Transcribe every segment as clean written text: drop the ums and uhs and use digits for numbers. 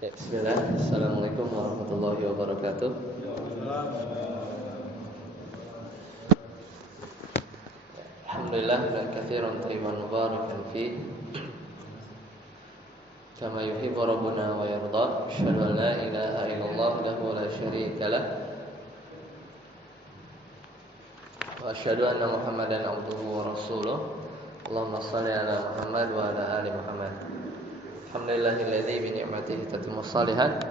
Ya, bismillah. Assalamualaikum warahmatullahi wabarakatuh. Alhamdulillah dan katsiran tayyiban mubarakan fi kama yuhibbu rabbuna wa yarda. Asyhadu an la ilaha illallah wahdahu la syarika lah wa asyhadu anna Muhammadan abduhu wa rasuluh. Allahumma shalli ala Muhammad wa ala ali Muhammad. Alhamdulillahilladzi bi ni'matihi tatimmus shalihat.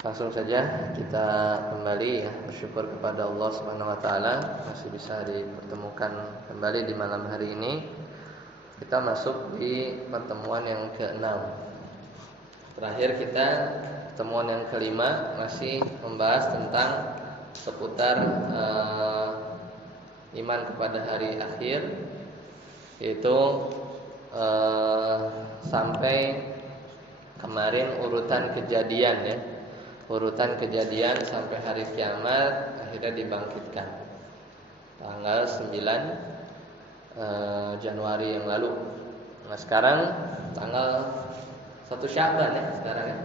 Langsung saja kita kembali bersyukur kepada Allah Subhanahu wa taala masih bisa dipertemukan kembali di malam hari ini. Kita masuk di pertemuan yang ke-6. Terakhir kita pertemuan yang kelima masih membahas tentang seputar iman kepada hari akhir, yaitu sampai kemarin urutan kejadian ya. Urutan kejadian sampai hari kiamat akhirnya dibangkitkan tanggal 9 Januari yang lalu. Nah sekarang tanggal 1 Sya'ban ya sekarang ya.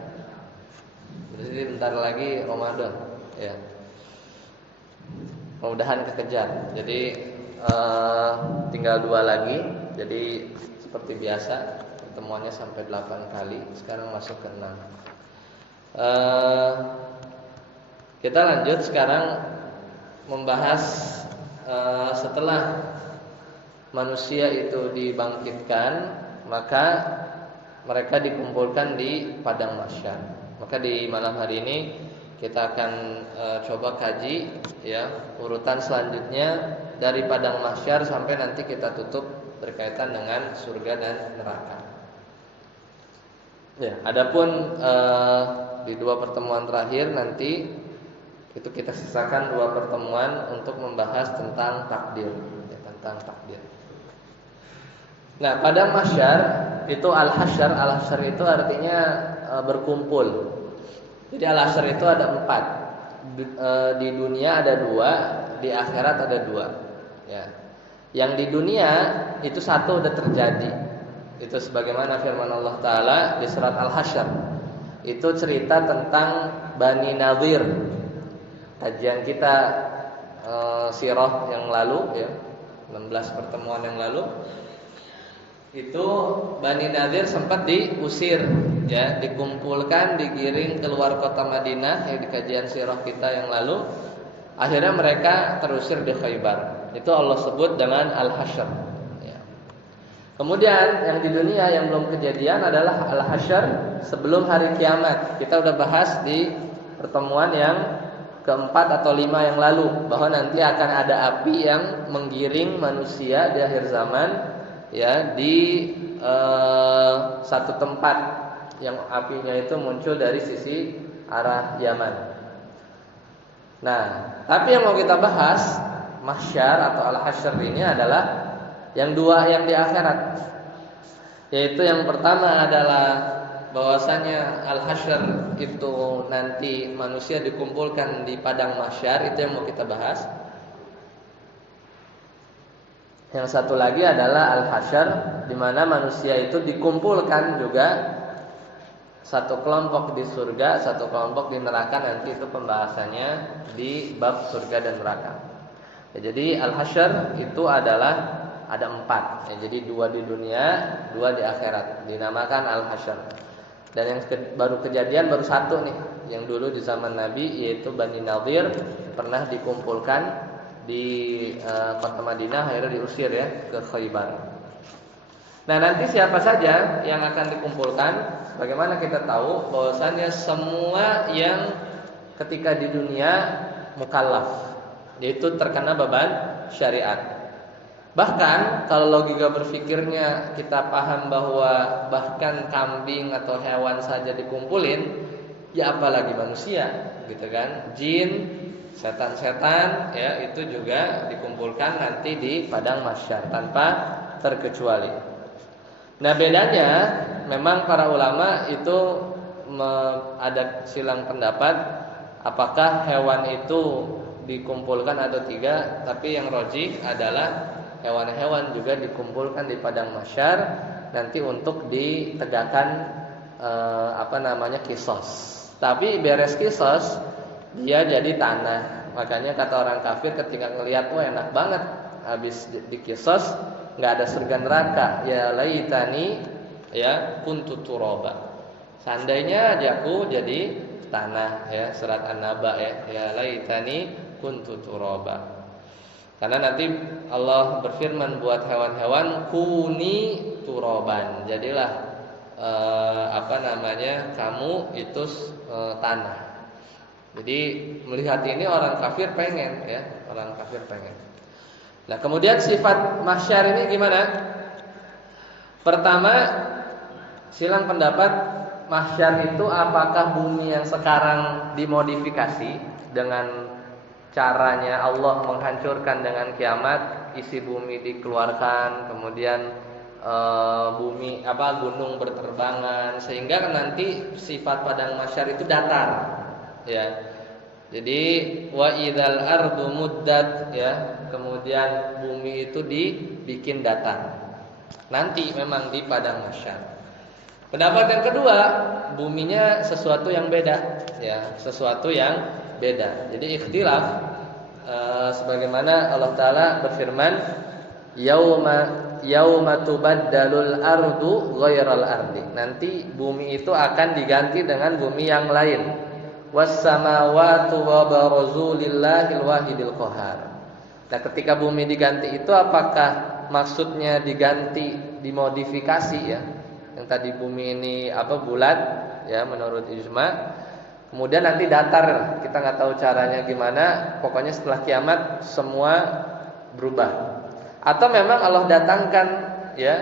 Jadi bentar lagi Ramadan ya. Mudah-mudahan kekejar. Jadi tinggal 2 lagi. Jadi seperti biasa pertemuannya sampai 8 kali. Sekarang masuk ke 6. Kita lanjut sekarang membahas setelah manusia itu dibangkitkan, maka mereka dikumpulkan di padang mahsyar. Maka di malam hari ini kita akan coba kaji ya urutan selanjutnya dari padang mahsyar sampai nanti kita tutup berkaitan dengan surga dan neraka. Ya, adapun di 2 pertemuan terakhir nanti itu kita sisakan 2 pertemuan untuk membahas tentang takdir, ya, tentang takdir. Nah, pada mahsyar itu al-hasyar itu artinya berkumpul. Jadi al-hasyar itu ada 4. Di dunia ada 2, di akhirat ada 2. Ya. Yang di dunia itu 1 udah terjadi. Itu sebagaimana firman Allah Ta'ala di surat Al-Hasyr. Itu cerita tentang Bani Nadir. Kajian kita sirah yang lalu ya, 16 pertemuan yang lalu. Itu Bani Nadir sempat diusir ya, dikumpulkan, digiring keluar kota Madinah ya, di kajian sirah kita yang lalu. Akhirnya mereka terusir di Khaybar. Itu Allah sebut dengan Al-Hasyr. Kemudian yang di dunia yang belum kejadian adalah al-hasyr sebelum hari kiamat. Kita udah bahas di pertemuan yang ke-4 atau 5 yang lalu bahwa nanti akan ada api yang menggiring manusia di akhir zaman ya di satu tempat yang apinya itu muncul dari sisi arah Yaman. Nah, tapi yang mau kita bahas mahsyar atau al-hasyr ini adalah yang 2 yang di akhirat. Yaitu yang pertama adalah bahwasanya al-hasyr itu nanti manusia dikumpulkan di padang mahsyar, itu yang mau kita bahas. Yang satu lagi adalah al-hasyr di mana manusia itu dikumpulkan juga, satu kelompok di surga, satu kelompok di neraka. Nanti itu pembahasannya di bab surga dan neraka. Ya, jadi al-hasyr itu adalah ada 4 ya, jadi 2 di dunia, 2 di akhirat, dinamakan al-hasyr. Dan yang baru kejadian baru 1 nih, yang dulu di zaman Nabi, yaitu Bani Nadir pernah dikumpulkan di kota Madinah, akhirnya diusir ya ke Khaybar. Nah, nanti siapa saja yang akan dikumpulkan? Bagaimana kita tahu bahwasannya semua yang ketika di dunia mukallaf, yaitu terkena beban syariat. Bahkan kalau logika berpikirnya kita paham bahwa bahkan kambing atau hewan saja dikumpulin, ya apalagi manusia, gitu kan? Jin, setan-setan, ya itu juga dikumpulkan nanti di padang mahsyar tanpa terkecuali. Nah bedanya, memang para ulama itu ada silang pendapat, apakah hewan itu dikumpulkan atau tidak. Tapi yang rajih adalah hewan-hewan juga dikumpulkan di padang mahsyar nanti untuk ditegakkan kisos. Tapi beres kisos dia jadi tanah. Makanya kata orang kafir ketika ngelihat wah enak banget habis dikisos nggak ada surga neraka. Ya laitani ya kuntu turaba. Seandainya aja aku jadi tanah ya, surat An-Naba ya. Ya laitani kuntu turaba. Karena nanti Allah berfirman buat hewan-hewan kuni turoban. Jadilah kamu itu tanah. Jadi melihat ini orang kafir pengen ya, orang kafir pengen. Nah, kemudian sifat mahsyar ini gimana? Pertama, silang pendapat mahsyar itu apakah bumi yang sekarang dimodifikasi dengan caranya Allah menghancurkan dengan kiamat, isi bumi dikeluarkan, kemudian gunung berterbangan sehingga nanti sifat padang mahsyar itu datar ya. Jadi wa idzal ardu muddat ya, kemudian bumi itu dibikin datar. Nanti memang di padang mahsyar. Pendapat yang kedua, buminya sesuatu yang beda ya, sesuatu yang beda. Jadi ikhtilaf sebagaimana Allah Taala berfirman yauma tubaddalul ardu ghairal ardi. Nanti bumi itu akan diganti dengan bumi yang lain. Was samawati wa barazu lillahil wahidil qahar. Nah, ketika bumi diganti itu apakah maksudnya diganti dimodifikasi ya? Yang tadi bumi ini bulat ya menurut ijma. Kemudian nanti datar, kita nggak tahu caranya gimana. Pokoknya setelah kiamat semua berubah. Atau memang Allah datangkan ya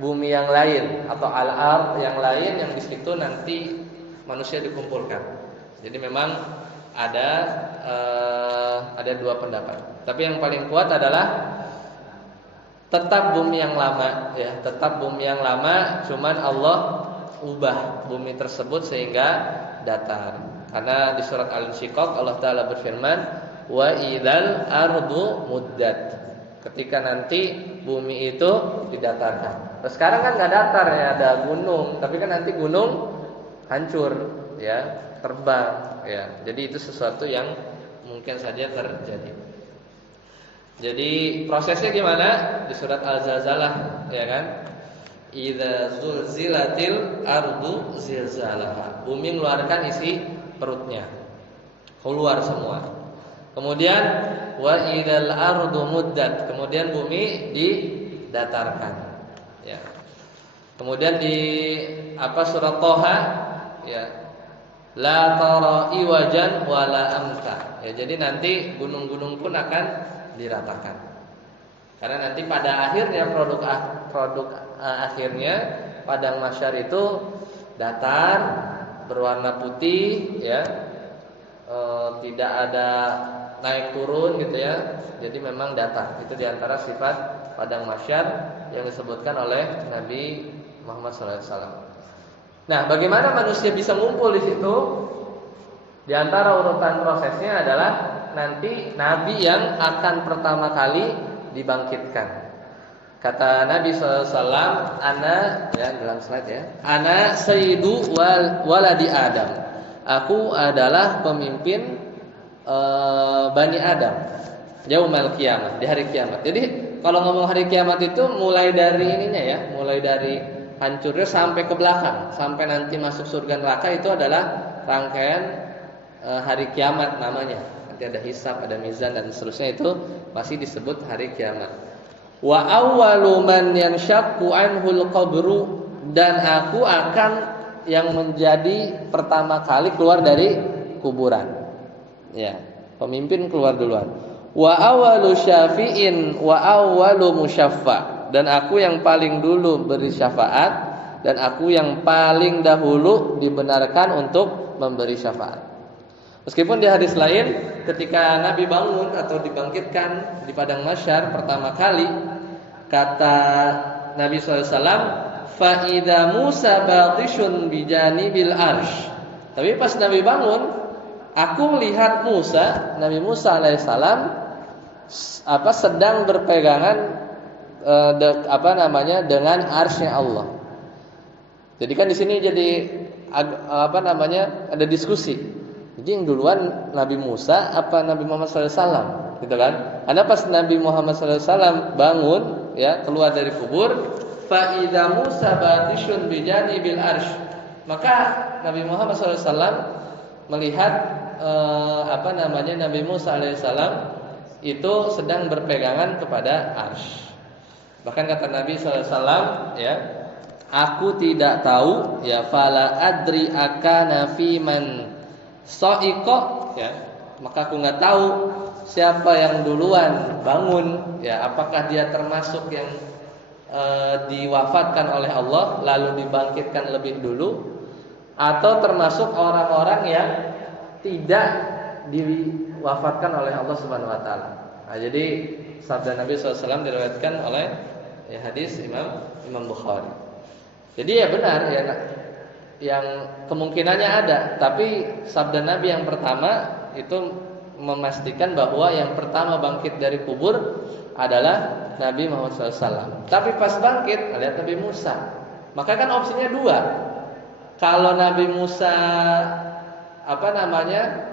bumi yang lain atau al-ard yang lain yang di situ nanti manusia dikumpulkan. Jadi memang ada dua pendapat. Tapi yang paling kuat adalah tetap bumi yang lama ya, tetap bumi yang lama, cuman Allah ubah bumi tersebut sehingga datar. Karena di surat Al-Insyiqaq Allah Taala berfirman, wa idzal ardu muddat. Ketika nanti bumi itu didatarkan. Terus sekarang kan nggak datar ya, ada gunung, tapi kan nanti gunung hancur ya, terbang ya. Jadi itu sesuatu yang mungkin saja terjadi. Jadi prosesnya gimana? Di surat Al-Zalzalah ya kan? Idza zulzilatil ardu zilzalaha. Bumi mengeluarkan isi perutnya. Keluar semua. Kemudian wa idzal ardu muddat. Kemudian bumi didatarkan. Ya. Kemudian di surat Thaha ya. La tara iwajan wala amta. Ya, jadi nanti gunung-gunung pun akan diratakan. Karena nanti pada akhirnya produk akhirnya padang mahsyar itu datar, berwarna putih ya. Tidak ada naik turun gitu ya. Jadi memang datar. Itu diantara sifat padang mahsyar yang disebutkan oleh Nabi Muhammad SAW. Nah, bagaimana manusia bisa ngumpul di situ? Di antara urutan prosesnya adalah nanti Nabi yang akan pertama kali dibangkitkan. Kata Nabi SAW, ana ya dalam slide ya, ana sayyidu waladi Adam. Aku adalah pemimpin Bani Adam yaumal qiyamah, di hari kiamat. Jadi kalau ngomong hari kiamat itu mulai dari ininya ya, mulai dari hancurnya sampai ke belakang, sampai nanti masuk surga neraka itu adalah rangkaian hari kiamat namanya. Nanti ada hisab, ada mizan dan seterusnya, itu masih disebut hari kiamat. Wa awwalu man yanshaqqu anhul qabru, dan aku akan yang menjadi pertama kali keluar dari kuburan. Ya, pemimpin keluar duluan. Wa awwalu syafi'in wa awwalu musyaffa, dan aku yang paling dulu beri syafaat dan aku yang paling dahulu dibenarkan untuk memberi syafaat. Meskipun di hadis lain ketika Nabi bangun atau dibangkitkan di padang mahsyar pertama kali, kata Nabi SAW, fa idza Musa batishun bijanibil arsh. Tapi pas Nabi bangun, aku melihat Nabi Musa alaihissalam sedang berpegangan dengan arsy-nya Allah. Jadi kan di sini jadi ada diskusi. Jadi yang duluan Nabi Musa apa Nabi Muhammad SAW, gitu kan? Karena pas Nabi Muhammad SAW bangun, ya keluar dari kubur, fa idza Musa batishun bi janibil arsy. Maka Nabi Muhammad SAW melihat Nabi Musa alaihissalam itu sedang berpegangan kepada arsy. Bahkan kata Nabi SAW, ya, aku tidak tahu, ya, fala adri akana fi man sa'iqa, ya, maka aku nggak tahu siapa yang duluan bangun, ya, apakah dia termasuk yang diwafatkan oleh Allah lalu dibangkitkan lebih dulu, atau termasuk orang-orang yang tidak diwafatkan oleh Allah Subhanahu Wa Taala. Nah, jadi sabda Nabi SAW diriwayatkan oleh hadis Imam Bukhari. Jadi ya benar, ya, yang kemungkinannya ada, tapi sabda Nabi yang pertama itu memastikan bahwa yang pertama bangkit dari kubur adalah Nabi Muhammad SAW. Tapi pas bangkit lihat Nabi Musa, maka kan opsinya dua. Kalau Nabi Musa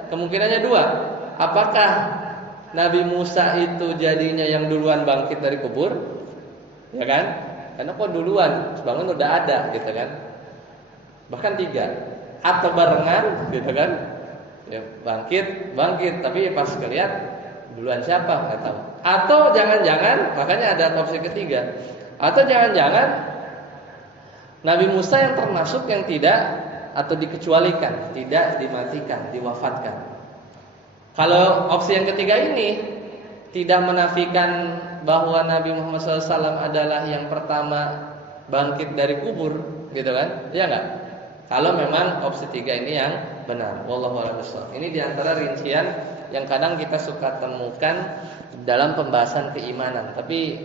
kemungkinannya dua. Apakah Nabi Musa itu jadinya yang duluan bangkit dari kubur, ya kan? Karena kok duluan bangun udah ada, gitu kan? Bahkan tiga, atau barengan, gitu kan? Ya, bangkit, tapi pas kelihat duluan siapa nggak tahu. Atau jangan-jangan, makanya ada opsi ketiga. Atau jangan-jangan Nabi Musa yang termasuk yang tidak atau dikecualikan, tidak dimatikan, diwafatkan. Kalau opsi yang ketiga ini tidak menafikan bahwa Nabi Muhammad SAW adalah yang pertama bangkit dari kubur, gitu kan? Ya enggak? Kalau memang opsi tiga ini yang benar, wallahu a'lam bishawab. Ini diantara rincian yang kadang kita suka temukan dalam pembahasan keimanan. Tapi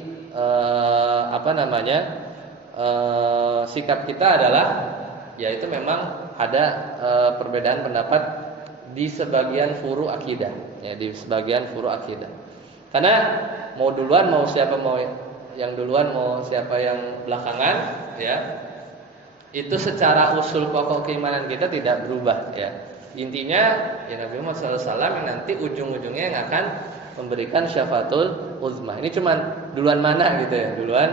sikap kita adalah, yaitu memang ada perbedaan pendapat di sebagian furu akidah, ya, di sebagian furu akidah. Karena mau duluan mau siapa, mau yang duluan mau siapa yang belakangan, ya, itu secara usul pokok keimanan kita tidak berubah, ya. Intinya ya Nabi Muhammad SAW yang nanti ujung-ujungnya yang akan memberikan syafaatul uzma. Ini cuman duluan mana gitu ya, duluan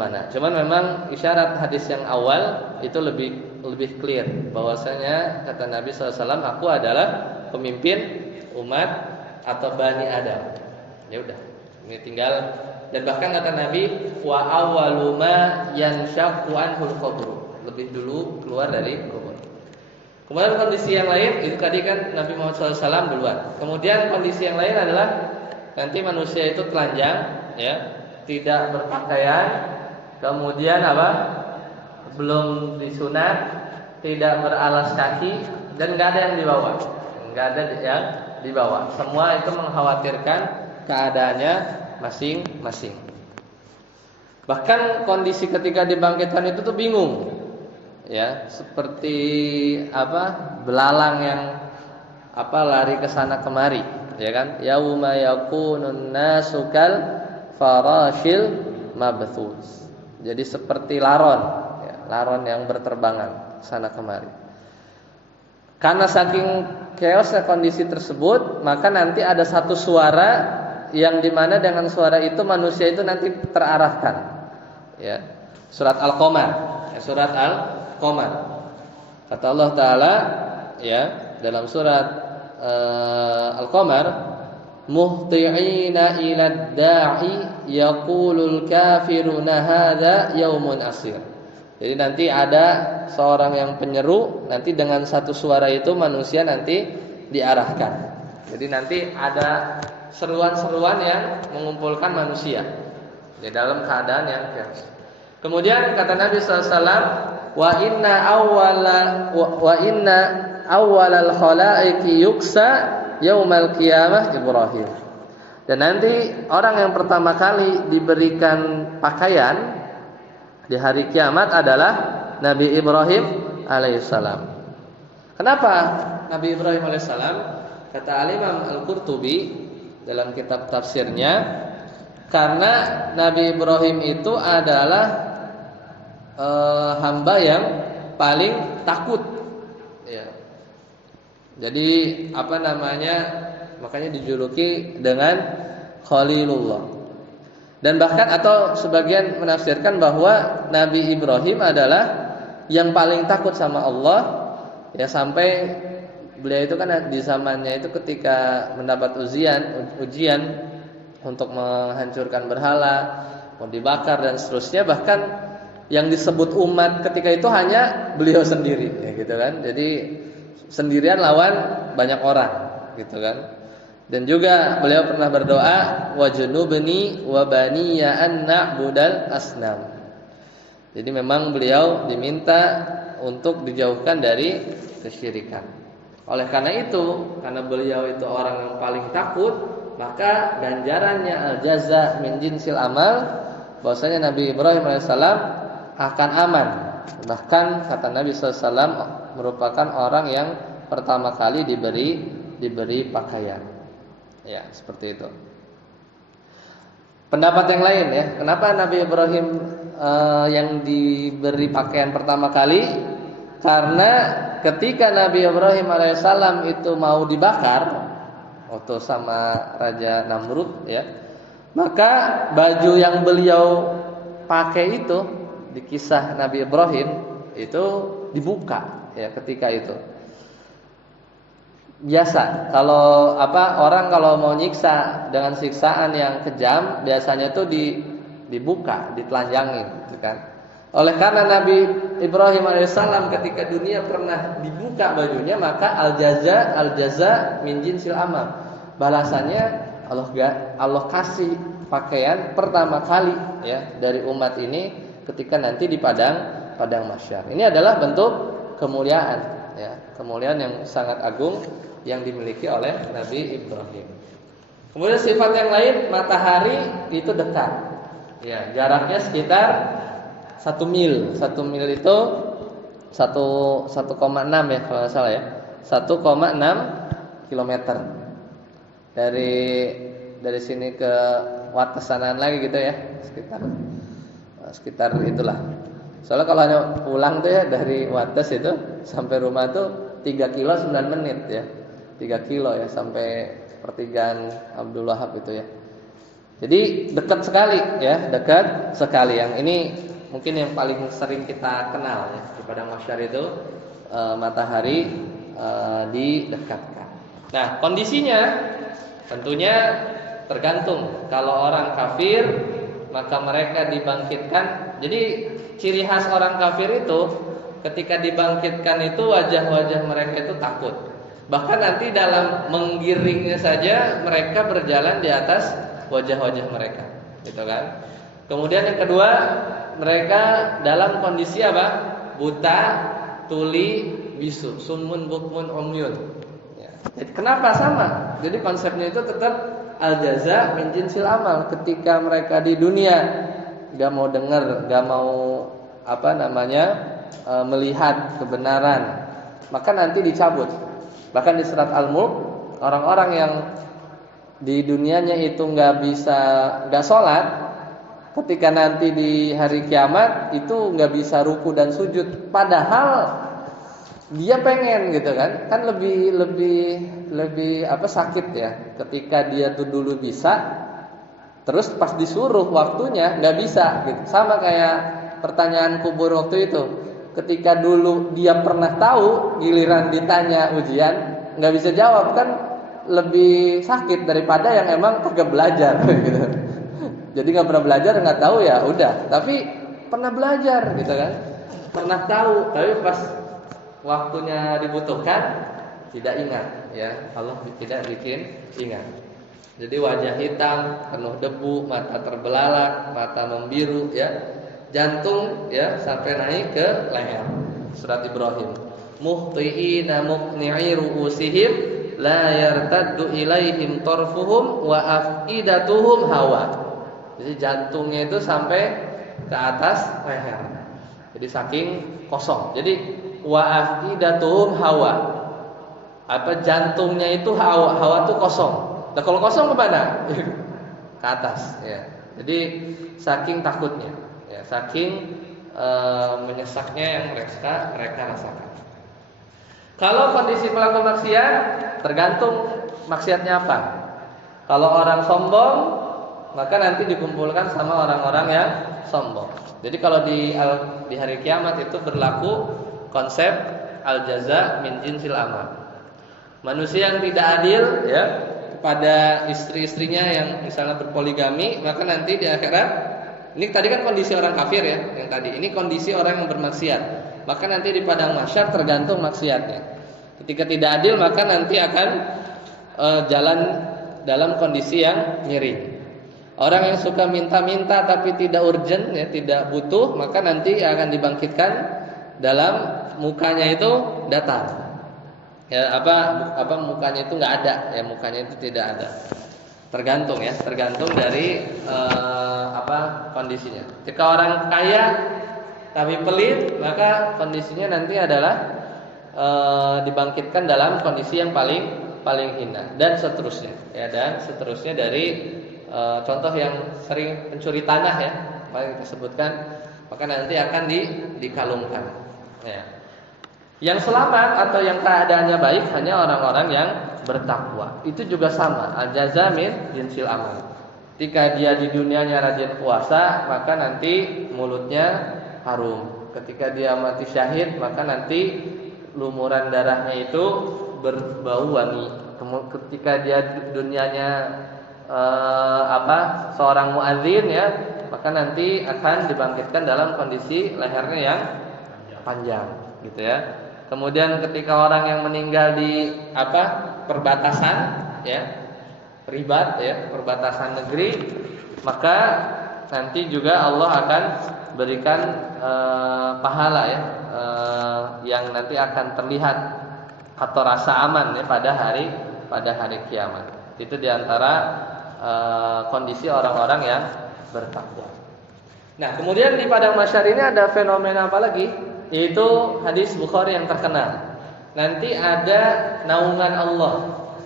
mana. Cuman memang isyarat hadis yang awal itu lebih clear bahwasanya kata Nabi SAW, aku adalah pemimpin umat atau Bani Adam. Ya udah, ini tinggal. Dan bahkan kata Nabi, wa awwalu ma yanshaqqu anhul qabr, lebih dulu keluar dari kubur. Kemudian kondisi yang lain itu tadi kan Nabi Muhammad SAW duluan. Kemudian kondisi yang lain adalah nanti manusia itu telanjang, ya, tidak berpakaian, kemudian belum disunat, tidak beralas kaki, dan nggak ada yang dibawa, Semua itu mengkhawatirkan keadaannya masing-masing. Bahkan kondisi ketika dibangkitkan itu tuh bingung, ya, seperti belalang yang lari ke sana kemari, ya kan? Yauma yakunun nasu kal farashil mabthus. Jadi seperti laron, ya, laron yang berterbangan sana kemari. Karena saking chaosnya kondisi tersebut, maka nanti ada satu suara yang dimana dengan suara itu manusia itu nanti terarahkan, ya. Surat Al-Qamar, kata Allah Ta'ala, ya, dalam surat Al-Qamar, muhti'ina ilad da'i yaqulul kafiruna hadza yaumun asir. Jadi nanti ada seorang yang penyeru, nanti dengan satu suara itu manusia nanti diarahkan. Jadi nanti ada seruan-seruan yang mengumpulkan manusia di dalam keadaan yang chaos. Kemudian kata Nabi SAW, wa inna awwalal khalaiqi yuksa yaumal qiyamah Ibrahim. Dan nanti orang yang pertama kali diberikan pakaian di hari kiamat adalah Nabi Ibrahim alaihissalam. Kenapa Nabi Ibrahim alaihissalam? Kata Al-Imam Al-Qurtubi dalam kitab tafsirnya, karena Nabi Ibrahim itu adalah hamba yang paling takut. Ya. Jadi makanya dijuluki dengan Khalilullah. Dan bahkan atau sebagian menafsirkan bahwa Nabi Ibrahim adalah yang paling takut sama Allah, ya, sampai beliau itu kan di zamannya itu ketika mendapat ujian untuk menghancurkan berhala, mau dibakar dan seterusnya, bahkan yang disebut umat ketika itu hanya beliau sendiri, ya gitu kan. Jadi sendirian lawan banyak orang, gitu kan. Dan juga beliau pernah berdoa, wajnubni wa baniya an na'budal asnam. Jadi memang beliau diminta untuk dijauhkan dari kesyirikan. Oleh karena itu, karena beliau itu orang yang paling takut, maka ganjarannya al-jaza min jinsil amal, bahwasanya Nabi Ibrahim alaihissalam akan aman. Bahkan kata Nabi SAW merupakan orang yang pertama kali diberi pakaian. Ya, seperti itu. Pendapat yang lain, ya, kenapa Nabi Ibrahim yang diberi pakaian pertama kali? Karena ketika Nabi Ibrahim alaihissalam itu mau dibakar waktu sama Raja Namrud, ya, maka baju yang beliau pakai itu di kisah Nabi Ibrahim itu dibuka, ya, ketika itu. Biasa kalau orang kalau mau nyiksa dengan siksaan yang kejam, biasanya tuh dibuka, ditelanjangin, gitu kan. Oleh karena Nabi Ibrahim alaihissalam ketika dunia pernah dibuka bajunya, maka al-jaza min jinsil amal. Balasannya Allah kasih pakaian pertama kali, ya, dari umat ini ketika nanti di padang mahsyar. Ini adalah bentuk kemuliaan, ya, kemuliaan yang sangat agung yang dimiliki oleh Nabi Ibrahim. Kemudian sifat yang lain, matahari itu dekat, ya, jaraknya sekitar 1 mil. 1 mil itu 1,6 ya kalau nggak salah, ya, 1,6 kilometer dari sini ke Wates sanaan lagi gitu, ya, sekitar itulah. Soalnya kalau hanya pulang tuh, ya, dari Wates itu sampai rumah tuh 3 kilo 9 menit, ya. 3 kilo, ya, sampai pertigaan Abdul Wahab itu, ya. Jadi dekat sekali, ya, dekat sekali. Yang ini mungkin yang paling sering kita kenal, ya, di padang mahsyar itu matahari didekatkan. Nah, kondisinya tentunya tergantung. Kalau orang kafir, maka mereka dibangkitkan. Jadi ciri khas orang kafir itu ketika dibangkitkan itu wajah-wajah mereka itu takut. Bahkan nanti dalam menggiringnya saja mereka berjalan di atas wajah-wajah mereka, gitu kan. Kemudian yang kedua, mereka dalam kondisi apa? Buta, tuli, bisu, summun bukmun umyun. Ya. Jadi kenapa sama? Jadi konsepnya itu tetap al-jaza min jinsil amal. Ketika mereka di dunia gak mau dengar, gak mau melihat kebenaran, maka nanti dicabut. Bahkan di surat Al-Mulk, orang-orang yang di dunianya itu gak sholat, ketika nanti di hari kiamat itu gak bisa ruku dan sujud. Padahal dia pengen, gitu kan. Kan lebih sakit, ya, ketika dia tuh dulu bisa, terus pas disuruh waktunya gak bisa, gitu. Sama kayak pertanyaan kubur waktu itu. Ketika dulu dia pernah tahu, giliran ditanya ujian nggak bisa jawab, kan lebih sakit daripada yang emang kagak belajar, gitu. Jadi nggak pernah belajar, nggak tahu, ya udah. Tapi pernah belajar, gitu kan. Pernah tahu, tapi pas waktunya dibutuhkan tidak ingat, ya. Allah tidak bikin ingat. Jadi wajah hitam, penuh debu, mata terbelalak, mata membiru, ya. Jantung, ya, sampai naik ke leher. Surat Ibrahim. Muhtiina muqni'i ru'usihim la yartaddu ilaihim tarfuhum wa afidatuhum hawa. Jadi jantungnya itu sampai ke atas leher. Jadi saking kosong. Jadi wa afidatuhum hawa. Jantungnya itu hawa. Hawa itu kosong. Nah, kalau kosong kemana? Ke atas, ya. Jadi saking takutnya, ya, saking menyesaknya yang mereka rasakan. Kalau kondisi pelaku maksiat tergantung maksiatnya apa. Kalau orang sombong, maka nanti dikumpulkan sama orang-orang yang sombong. Jadi kalau di hari kiamat itu berlaku konsep al-jaza min jinsil amal. Manusia yang tidak adil ya kepada istri-istrinya yang misalnya berpoligami, maka nanti di akhirat, ini tadi kan kondisi orang kafir ya, yang tadi. Ini kondisi orang yang bermaksiat. Maka nanti di padang mahsyar tergantung maksiatnya. Ketika tidak adil, maka nanti akan jalan dalam kondisi yang miring. Orang yang suka minta-minta tapi tidak urgent ya, tidak butuh, maka nanti akan dibangkitkan dalam mukanya itu datar. Ya, apa mukanya itu nggak ada, ya mukanya itu tidak ada. Tergantung ya, tergantung dari kondisinya. Jika orang kaya tapi pelit, maka kondisinya nanti adalah dibangkitkan dalam kondisi yang paling hina dan seterusnya. Ya, dan seterusnya dari contoh yang sering pencuri tanah ya, paling kita sebutkan, maka nanti akan dikalungkan. Ya. Yang selamat atau yang keadaannya baik hanya orang-orang yang bertakwa. Itu juga sama, al-jaza min jinsil amal. Ketika dia di dunianya rajin puasa, maka nanti mulutnya harum. Ketika dia mati syahid, maka nanti lumuran darahnya itu berbau wangi. Ketika dia di dunianya seorang muadzin ya, maka nanti akan dibangkitkan dalam kondisi lehernya yang panjang, gitu ya. Kemudian ketika orang yang meninggal di perbatasan ya, ribat ya, perbatasan negeri, maka nanti juga Allah akan berikan pahala ya, yang nanti akan terlihat atau rasa aman ya pada hari kiamat. Itu diantara kondisi orang-orang yang bertakwa. Nah, kemudian di padang mahsyar ini ada fenomena apa lagi? Yaitu hadis Bukhari yang terkenal. Nanti ada naungan Allah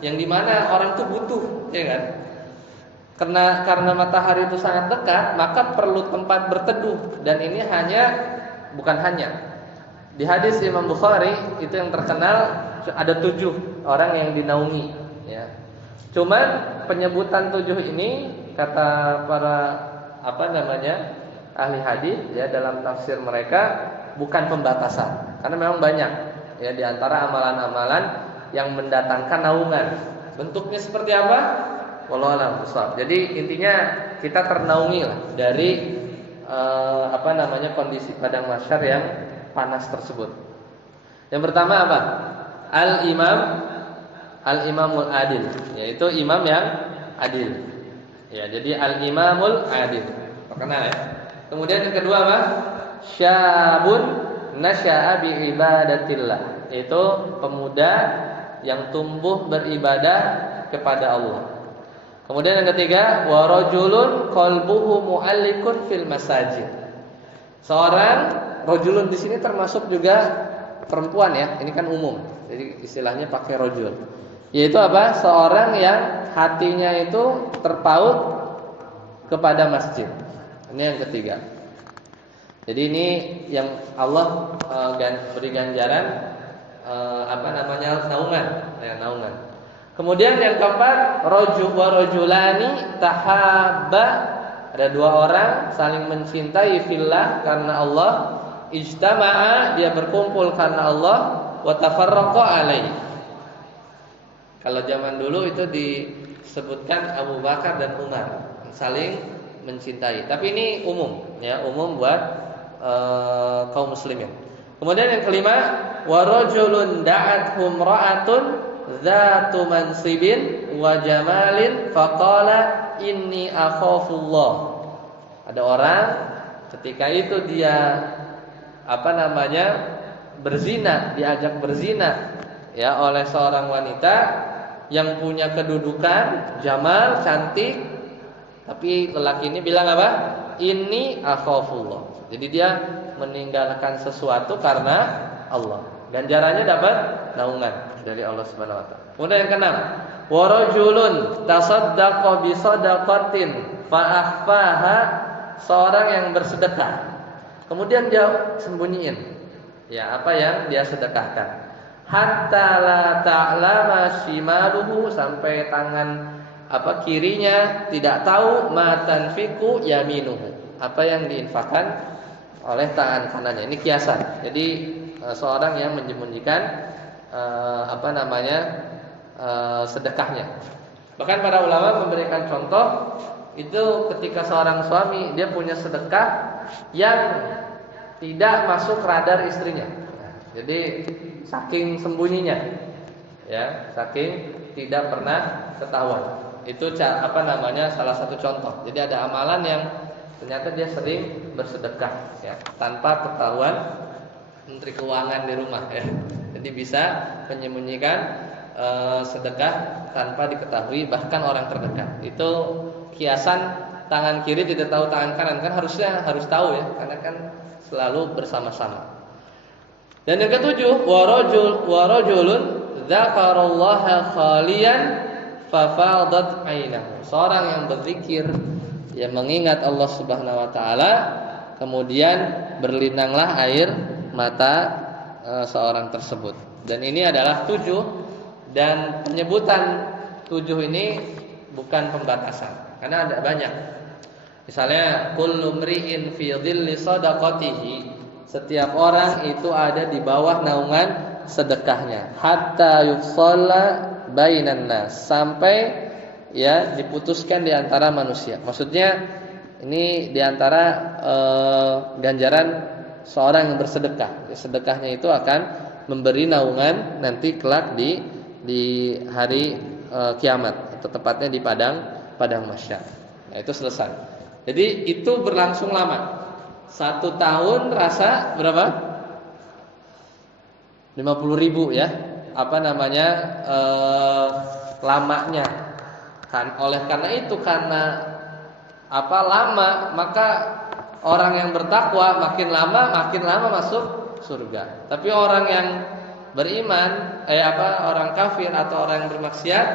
yang dimana orang itu butuh, ya kan? Karena matahari itu sangat dekat, maka perlu tempat berteduh. Dan ini bukan hanya di hadis Imam Bukhari itu yang terkenal ada 7 orang yang dinaungi. Ya. Cuman penyebutan 7 ini kata para ahli hadis ya dalam tafsir mereka bukan pembatasan, karena memang banyak ya di antara amalan-amalan yang mendatangkan naungan. Bentuknya seperti apa? Wallahu a'lam bishawab. Jadi intinya kita ternaungi lah dari kondisi padang mahsyar yang panas tersebut. Yang pertama apa? Al-imamul adil, yaitu imam yang adil. Ya, jadi al-imamul adil. Terkenal ya. Kemudian yang kedua apa? Syabun nasya'a bi ibadatillah, yaitu pemuda yang tumbuh beribadah kepada Allah. Kemudian yang ketiga, wa rajulun qalbuhu mu'allikun fil masajid. Seorang rajulun di sini termasuk juga perempuan ya, ini kan umum. Jadi istilahnya pakai rajul. Yaitu apa? Seorang yang hatinya itu terpaut kepada masjid. Ini yang ketiga. Jadi ini yang Allah beri ganjaran naungan, ya, naungan. Kemudian yang keempat, rajulani tahabba, ada 2 orang saling mencintai fillah karena Allah, ijtama'a, dia berkumpul karena Allah, wa tafarraqa alaihi. Kalau zaman dulu itu disebutkan Abu Bakar dan Umar saling mencintai. Tapi ini umum ya, umum buat kaum muslimin. Kemudian yang kelima, wa rajulun da'athum ra'atun dzatu mansibin wa jamalin faqala inni akhafullah. Ada orang ketika itu dia berzina, diajak berzina ya oleh seorang wanita yang punya kedudukan, jamal, cantik, tapi lelaki ini bilang apa? Inni akhafullah. Jadi dia meninggalkan sesuatu karena Allah. Ganjarannya dapat naungan dari Allah Subhanahu wa taala. Kemudian yang keenam, wa rajulun tasaddaqa bi shadaqatin fa akhfaha, seorang yang bersedekah. kemudian dia sembunyiin ya apa yang dia sedekahkan. Hatta la ta'lama shimaluhu, sampai tangan kirinya tidak tahu ma tanfiqu yaminuhu, apa yang diinfakkan oleh tangan kanannya. Ini kiasan. Jadi seorang yang menyembunyikan sedekahnya. Bahkan para ulama memberikan contoh itu ketika seorang suami dia punya sedekah yang tidak masuk radar istrinya. Jadi saking sembunyinya, ya, saking tidak pernah ketahuan. Itu salah satu contoh. Jadi ada amalan yang ternyata dia sering bersedekah, ya, tanpa ketahuan Menteri Keuangan di rumah, ya. Jadi bisa menyembunyikan sedekah tanpa diketahui bahkan orang terdekat. Itu kiasan tangan kiri tidak tahu tangan kanan, kan harusnya harus tahu ya, karena kan selalu bersama-sama. Dan yang ketujuh, warajulun dzakarallaha khaliyan fafadat ainahu. Seorang yang berzikir, yang mengingat Allah Subhanahu wa taala, kemudian berlinanglah air mata seorang tersebut. Dan ini adalah 7, dan penyebutan 7 ini bukan pembatasan, karena ada banyak. Misalnya kullu mri'in fi dhilli shadaqatihi, setiap orang itu ada di bawah naungan sedekahnya. Hatta yufsalla bainan nas, sampai ya diputuskan di antara manusia. Maksudnya ini di antara ganjaran seorang yang bersedekah. Sedekahnya itu akan memberi naungan nanti kelak di hari kiamat, atau tepatnya di padang mahsyar. Nah, itu selesai. Jadi itu berlangsung lama. 1 tahun rasa berapa? 50.000 ya. Lamanya. Kan oleh karena itu, karena lama, maka orang yang bertakwa makin lama masuk surga. Tapi orang yang beriman, orang kafir atau orang yang bermaksiat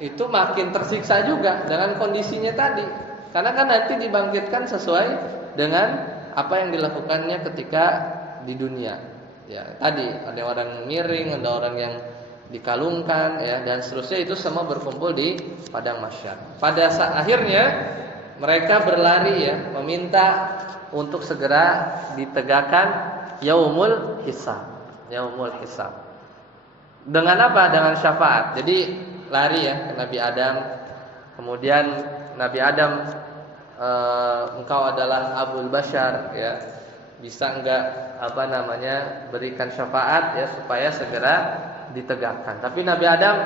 itu makin tersiksa juga dengan kondisinya tadi. Karena kan nanti dibangkitkan sesuai dengan apa yang dilakukannya ketika di dunia. Ya, tadi ada orang miring, ada orang yang dikalungkan, ya, dan seterusnya, itu semua berkumpul di padang mahsyar. Pada saat akhirnya mereka berlari, ya, meminta untuk segera ditegakkan yaumul hisab. Yaumul hisab. Dengan apa? Dengan syafaat. Jadi lari ya ke Nabi Adam. Kemudian Nabi Adam, engkau adalah Abul Bashar, ya. Bisa enggak berikan syafaat, ya, supaya segera ditegakkan. Tapi Nabi Adam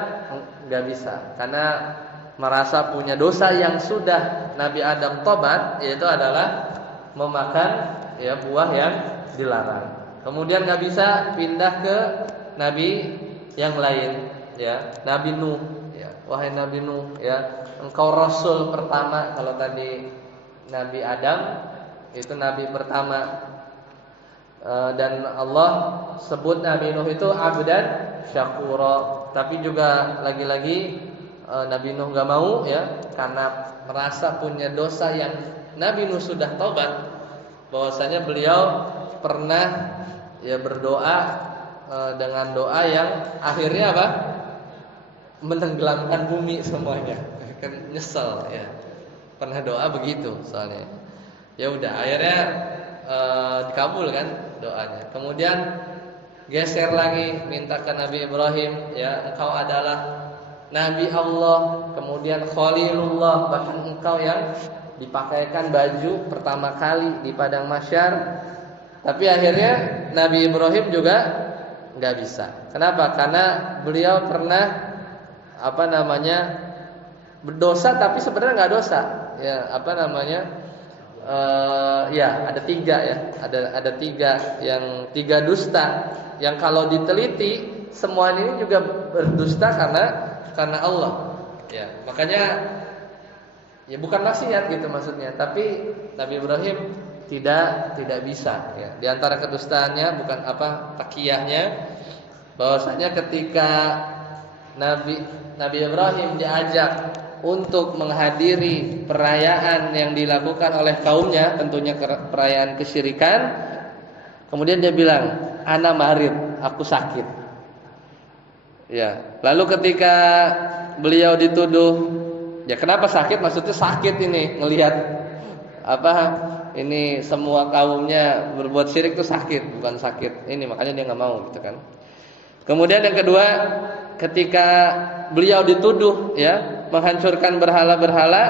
enggak bisa, karena merasa punya dosa yang sudah Nabi Adam tobat, yaitu adalah memakan, ya, buah yang dilarang. Kemudian enggak bisa pindah ke nabi yang lain, ya, Nabi Nuh, ya. Wahai Nabi Nuh, ya, engkau rasul pertama. Kalau tadi Nabi Adam itu nabi pertama, dan Allah sebut Nabi Nuh itu abdan syakura. Tapi juga lagi-lagi Nabi Nuh enggak mau, ya, karena merasa punya dosa yang Nabi Nuh sudah taubat, bahwasanya beliau pernah, ya, berdoa dengan doa yang akhirnya menenggelamkan bumi semuanya. Kan nyesel, ya. Pernah doa begitu soalnya. Ya udah, akhirnya dikabul kan doanya. Kemudian geser lagi, minta ke Nabi Ibrahim, ya, engkau adalah Nabi Allah, kemudian Khalilullah, bahkan engkau yang dipakaikan baju pertama kali di padang mahsyar. Tapi akhirnya Nabi Ibrahim juga enggak bisa. Kenapa? Karena beliau pernah berdosa, tapi sebenarnya enggak dosa. Ya, ya, ada 3, ya. Ada 3 yang 3 dusta yang kalau diteliti semua ini juga berdusta karena Allah. Ya, makanya ya bukan maksiat gitu maksudnya, tapi Nabi Ibrahim tidak bisa, ya. Di antara kedustaannya bukan takiyahnya, bahwasanya ketika Nabi Ibrahim diajak untuk menghadiri perayaan yang dilakukan oleh kaumnya, tentunya perayaan kesyirikan. Kemudian dia bilang, "Ana marid, aku sakit." Ya, lalu ketika beliau dituduh, ya kenapa sakit? Maksudnya sakit ini ngelihat apa? Ini semua kaumnya berbuat syirik itu sakit, bukan sakit ini, makanya dia nggak mau gitu kan. Kemudian yang kedua, ketika beliau dituduh ya menghancurkan berhala-berhala,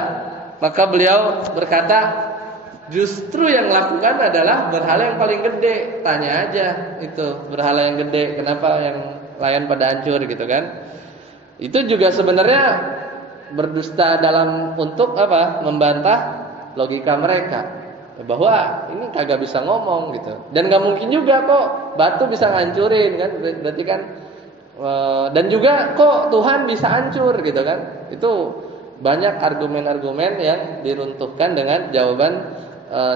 maka beliau berkata, justru yang lakukan adalah berhala yang paling gede. Tanya aja itu berhala yang gede, kenapa yang lain pada hancur gitu kan. Itu juga sebenarnya berdusta dalam untuk apa? Membantah logika mereka bahwa ini kagak bisa ngomong gitu. Dan gak mungkin juga kok batu bisa ngancurin kan. Berarti kan dan juga kok Tuhan bisa hancur gitu kan. Itu banyak argumen-argumen yang diruntuhkan dengan jawaban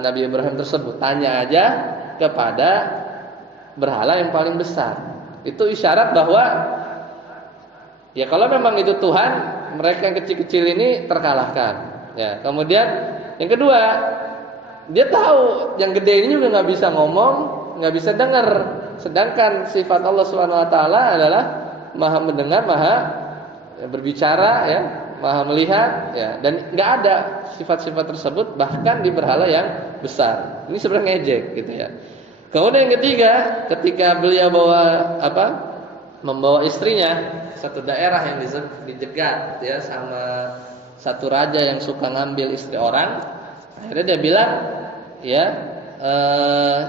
Nabi Ibrahim tersebut. Tanya aja kepada berhala yang paling besar. Itu isyarat bahwa ya kalau memang itu Tuhan, mereka yang kecil-kecil ini terkalahkan. Ya, kemudian yang kedua, dia tahu yang gede ini juga nggak bisa ngomong, nggak bisa dengar. Sedangkan sifat Allah Subhanahu Wa Taala adalah Maha mendengar, Maha berbicara, ya, Maha melihat, ya, dan nggak ada sifat-sifat tersebut bahkan di berhala yang besar. Ini sebenarnya ngejek, gitu ya. Kemudian yang ketiga, ketika beliau membawa istrinya satu daerah yang dijegat, ya, sama satu raja yang suka ngambil istri orang, akhirnya dia bilang, ya,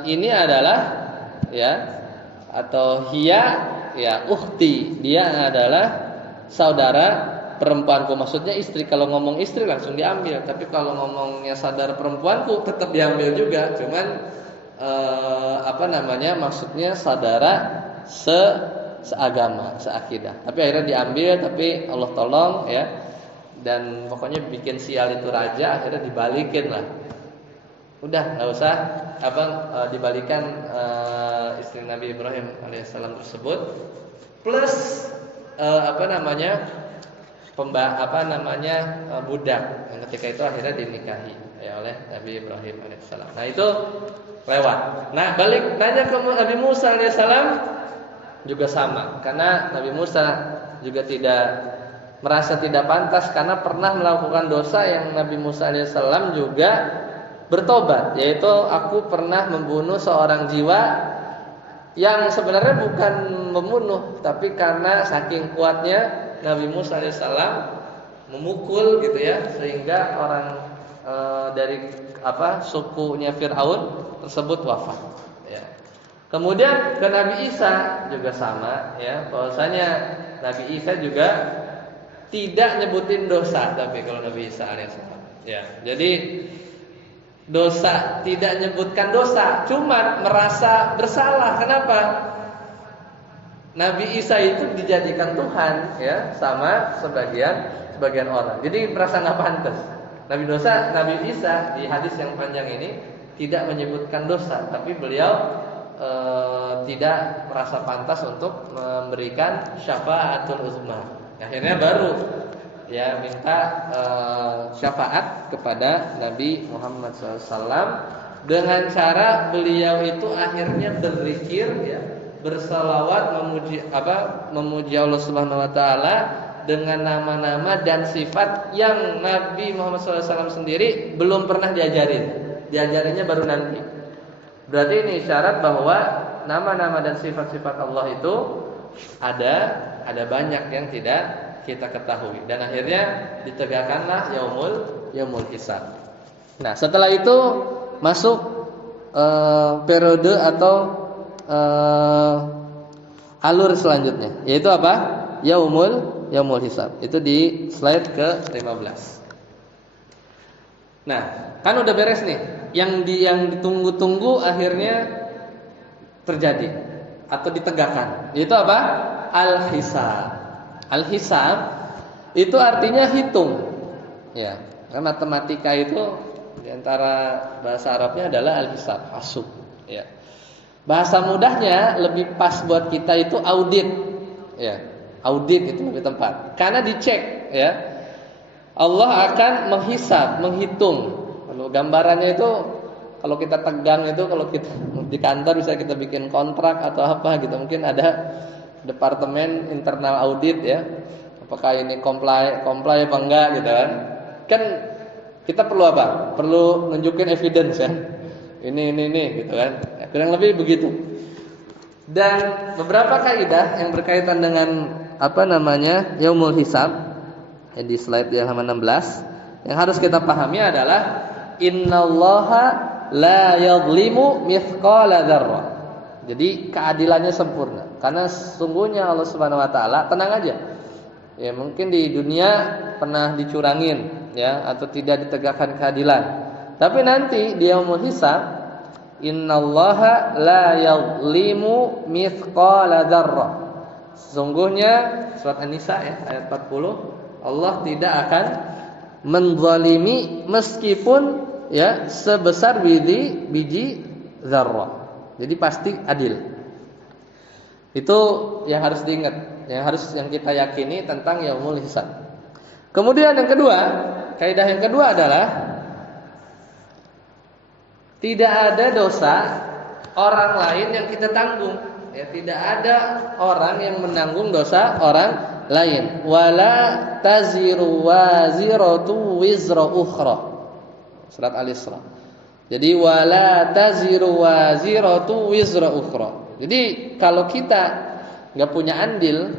ini adalah, ya, atau hiya, ya, ukhti, dia adalah saudara perempuanku. Maksudnya istri. Kalau ngomong istri langsung diambil, tapi kalau ngomongnya saudara perempuanku tetap diambil juga. Cuman maksudnya saudara seagama, seakidah. Tapi akhirnya diambil, tapi Allah tolong, ya. Dan pokoknya bikin sial itu raja, akhirnya dibalikin lah. Udah nggak usah dibalikan istri Nabi Ibrahim alaihissalam tersebut. Plus budak yang ketika itu akhirnya dinikahi ya oleh Nabi Ibrahim alaihissalam. Nah itu lewat. Nah balik nanya ke Nabi Musa alaihissalam juga sama, karena Nabi Musa juga merasa tidak pantas karena pernah melakukan dosa yang Nabi Musa alaihissalam juga bertobat, yaitu aku pernah membunuh seorang jiwa yang sebenarnya bukan membunuh, tapi karena saking kuatnya Nabi Musa alaihissalam memukul gitu ya, sehingga orang dari sukunya Fir'aun tersebut wafat. Ya. Kemudian ke Nabi Isa juga sama, ya, bahwasanya Nabi Isa juga tidak nyebutin dosa, tapi kalau Nabi Isa alaihissalam, ya, jadi dosa tidak nyebutkan dosa, cuma merasa bersalah. Kenapa? Nabi Isa itu dijadikan Tuhan, ya, sama sebagian orang. Jadi merasa nggak pantas. Nabi Isa di hadis yang panjang ini tidak menyebutkan dosa, tapi beliau tidak merasa pantas untuk memberikan syafaatul uzma. Akhirnya baru ya minta syafaat kepada Nabi Muhammad SAW dengan cara beliau itu akhirnya berzikir, ya, bersalawat, memuji Allah Subhanahu Wa Taala dengan nama-nama dan sifat yang Nabi Muhammad SAW sendiri belum pernah diajarinnya baru nanti. Berarti ini isyarat bahwa nama-nama dan sifat-sifat Allah itu ada banyak yang tidak kita ketahui, dan akhirnya ditegakkanlah yaumul hisab. Nah, setelah itu masuk periode atau alur selanjutnya, yaitu apa? Yaumul hisab. Itu di slide ke-15. Nah, kan udah beres nih. Yang ditunggu-tunggu akhirnya terjadi atau ditegakkan. Yaitu apa? Al-hisab. Al-hisab itu artinya hitung. Ya, karena matematika itu di antara bahasa Arabnya adalah al-hisab, hasub, ya. Bahasa mudahnya lebih pas buat kita itu audit. Ya, audit itu lebih tepat. Karena dicek, ya. Allah akan menghisab, menghitung. Kalau gambarannya itu, kalau kita tegang itu, kalau kita di kantor bisa kita bikin kontrak atau apa gitu, mungkin ada departemen internal audit ya. Apakah ini comply apa enggak gitu kan? Kan kita perlu apa? Perlu nunjukin evidence ya. Ini gitu kan. Ya, kurang lebih begitu. Dan beberapa kaidah yang berkaitan dengan yaumul hisab di slide di halaman 16 yang harus kita pahami adalah innallaha la yadhlimu mithqala dzarrah. Jadi keadilannya sempurna. Karena sesungguhnya Allah Subhanahu wa taala, tenang aja. Ya, mungkin di dunia pernah dicurangin ya atau tidak ditegakkan keadilan. Tapi nanti di yaumul hisab innallaha la yadhlimu mithqala dzarrah. Sesungguhnya surat An-Nisa ya ayat 40, Allah tidak akan menzalimi meskipun ya sebesar biji zarrah. Jadi pasti adil. Itu yang harus diingat, yang kita yakini tentang yaumul hisab. Kemudian yang kedua, kaidah yang kedua adalah tidak ada dosa orang lain yang kita tanggung. Ya, tidak ada orang yang menanggung dosa orang lain. Wala taziru waziratu wizra ukhra. Surat Al-Isra. Jadi wala taziru waziratu wizra ukhra. Jadi kalau kita enggak punya andil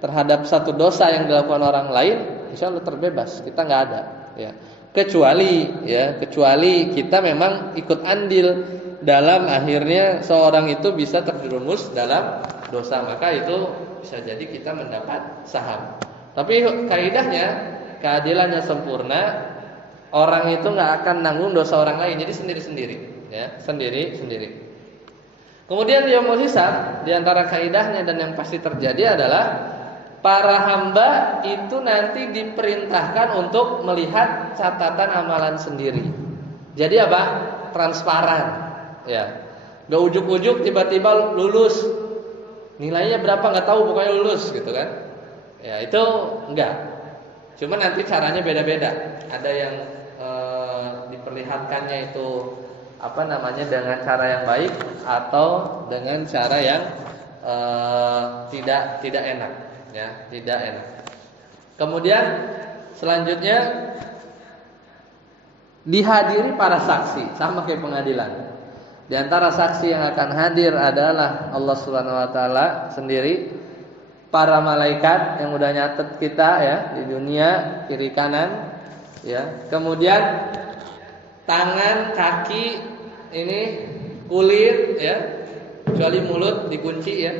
terhadap satu dosa yang dilakukan orang lain, insyaallah terbebas. Kita enggak ada, ya. Kecuali kita memang ikut andil dalam akhirnya seorang itu bisa terjerumus dalam dosa, maka itu bisa jadi kita mendapat saham. Tapi kaidahnya keadilannya sempurna, orang itu nggak akan nanggung dosa orang lain, jadi sendiri-sendiri, ya, sendiri-sendiri. Kemudian di yaumul hisab, di antara kaidahnya dan yang pasti terjadi adalah para hamba itu nanti diperintahkan untuk melihat catatan amalan sendiri. Jadi apa? Transparan, ya. Gak ujuk-ujuk tiba-tiba lulus. Nilainya berapa nggak tahu, pokoknya lulus gitu kan. Ya, itu enggak. Cuma nanti caranya beda-beda. Ada yang diperlihatkannya itu dengan cara yang baik atau dengan cara yang tidak enak. Ya, tidak enak. Kemudian selanjutnya dihadiri para saksi, sama kayak pengadilan. Di antara saksi yang akan hadir adalah Allah Subhanahu wa taala sendiri, para malaikat yang udah nyatet kita ya di dunia kiri kanan, ya. Kemudian tangan, kaki, ini kulit ya, kecuali mulut dikunci ya.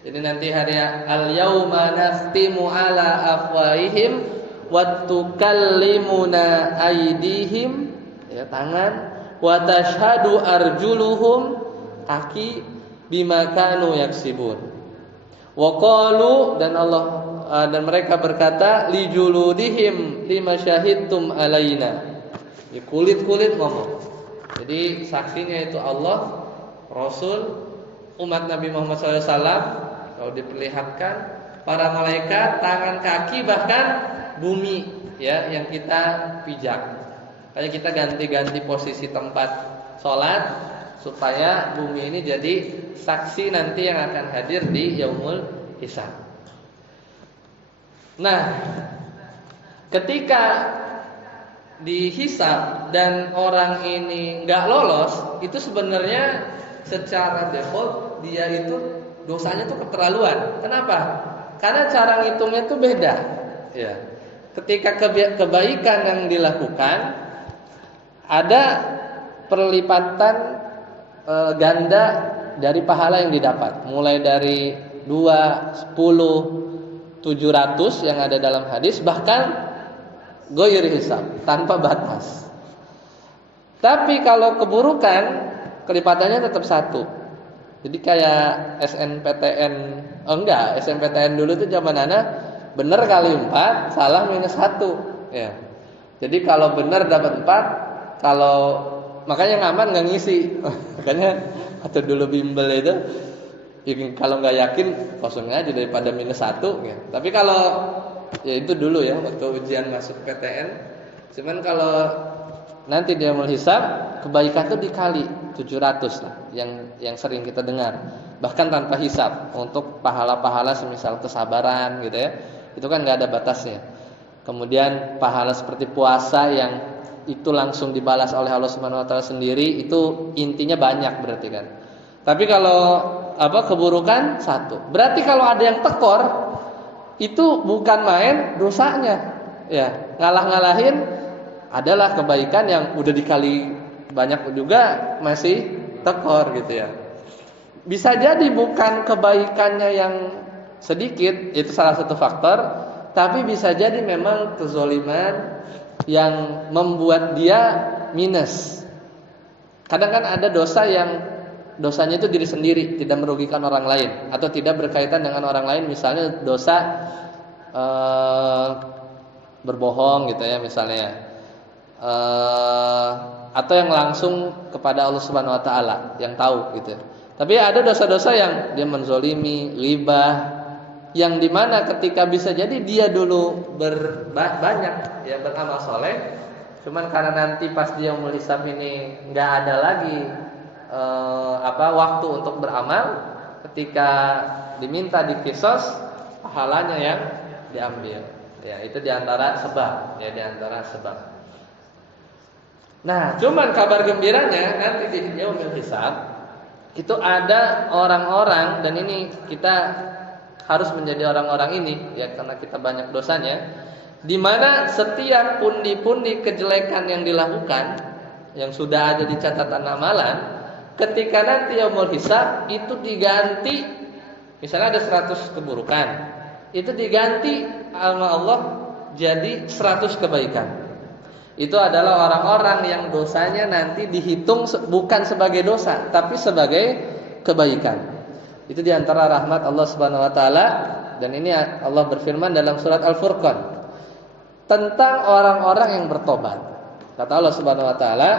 Jadi nanti hari al-yauma nakhtimu ala afwahihim wa tukallimuna aydihim, ya, tangan, wa tashhadu arjuluhum, kaki, bima kanu yaksibun. Wa qalu, dan mereka berkata li juludihim lima syahidtum alaina. Di kulit-kulit ngomong. Jadi saksinya itu Allah, Rasul, umat Nabi Muhammad SAW. Kalau diperlihatkan para malaikat, tangan, kaki, bahkan bumi ya yang kita pijak. Kayak kita ganti-ganti posisi tempat sholat supaya bumi ini jadi saksi nanti yang akan hadir di yaumul hisab. Nah, ketika dihisab dan orang ini nggak lolos, itu sebenarnya secara default dia itu dosanya tuh keterlaluan. Kenapa? Karena cara ngitungnya tuh beda. Ya. Ketika kebaikan yang dilakukan, ada perlipatan ganda dari pahala yang didapat. Mulai dari 2, 10, 700 yang ada dalam hadis, bahkan ghair hisab, tanpa batas. Tapi kalau keburukan, kelipatannya tetap 1. Jadi kayak SNPTN, SNPTN dulu tuh zaman anak bener kali 4, salah -1. Ya. Jadi kalau bener dapat 4, makanya ngaman nggak ngisi. Makanya atau dulu bimbel itu, kalau nggak yakin kosong aja daripada -1. Ya. Tapi kalau ya itu dulu ya waktu ujian masuk PTN. Cuman kalau nanti dia menghisab, kebaikan itu dikali 700 lah yang sering kita dengar. Bahkan tanpa hisab untuk pahala-pahala semisal kesabaran gitu ya. Itu kan enggak ada batasnya. Kemudian pahala seperti puasa yang itu langsung dibalas oleh Allah Subhanahu wa taala sendiri, itu intinya banyak berarti kan. Tapi kalau keburukan satu. Berarti kalau ada yang tekor itu bukan main dosanya. Ya, ngalah-ngalahin adalah kebaikan yang udah dikali banyak juga masih tekor gitu ya. Bisa jadi bukan kebaikannya yang sedikit, itu salah satu faktor, tapi bisa jadi memang kezoliman yang membuat dia minus. Kadang kan ada dosa yang dosanya itu diri sendiri, tidak merugikan orang lain atau tidak berkaitan dengan orang lain, misalnya dosa berbohong gitu ya misalnya. Atau yang langsung kepada Allah Subhanahu wa taala yang tahu gitu. Tapi ada dosa-dosa yang dia menzolimi, ghibah, yang dimana ketika bisa jadi dia dulu banyak ya beramal soleh, cuman karena nanti pas dia mau hisab ini nggak ada lagi waktu untuk beramal, ketika diminta dikisos, pahalanya yang diambil. Ya, itu diantara sebab, ya diantara sebab. Nah, cuman kabar gembiranya nanti di yaumil hisab itu ada orang-orang, dan ini kita harus menjadi orang-orang ini ya karena kita banyak dosanya, di mana setiap pundi-pundi kejelekan yang dilakukan yang sudah ada di catatan amalan, ketika nanti yaumul hisab itu diganti, misalnya ada 100 keburukan, itu diganti sama Allah jadi 100 kebaikan. Itu adalah orang-orang yang dosanya nanti dihitung bukan sebagai dosa, tapi sebagai kebaikan. Itu diantara rahmat Allah Subhanahu Wa Taala. Dan ini Allah berfirman dalam surat Al-Furqan tentang orang-orang yang bertobat. Kata Allah Subhanahu Wa Taala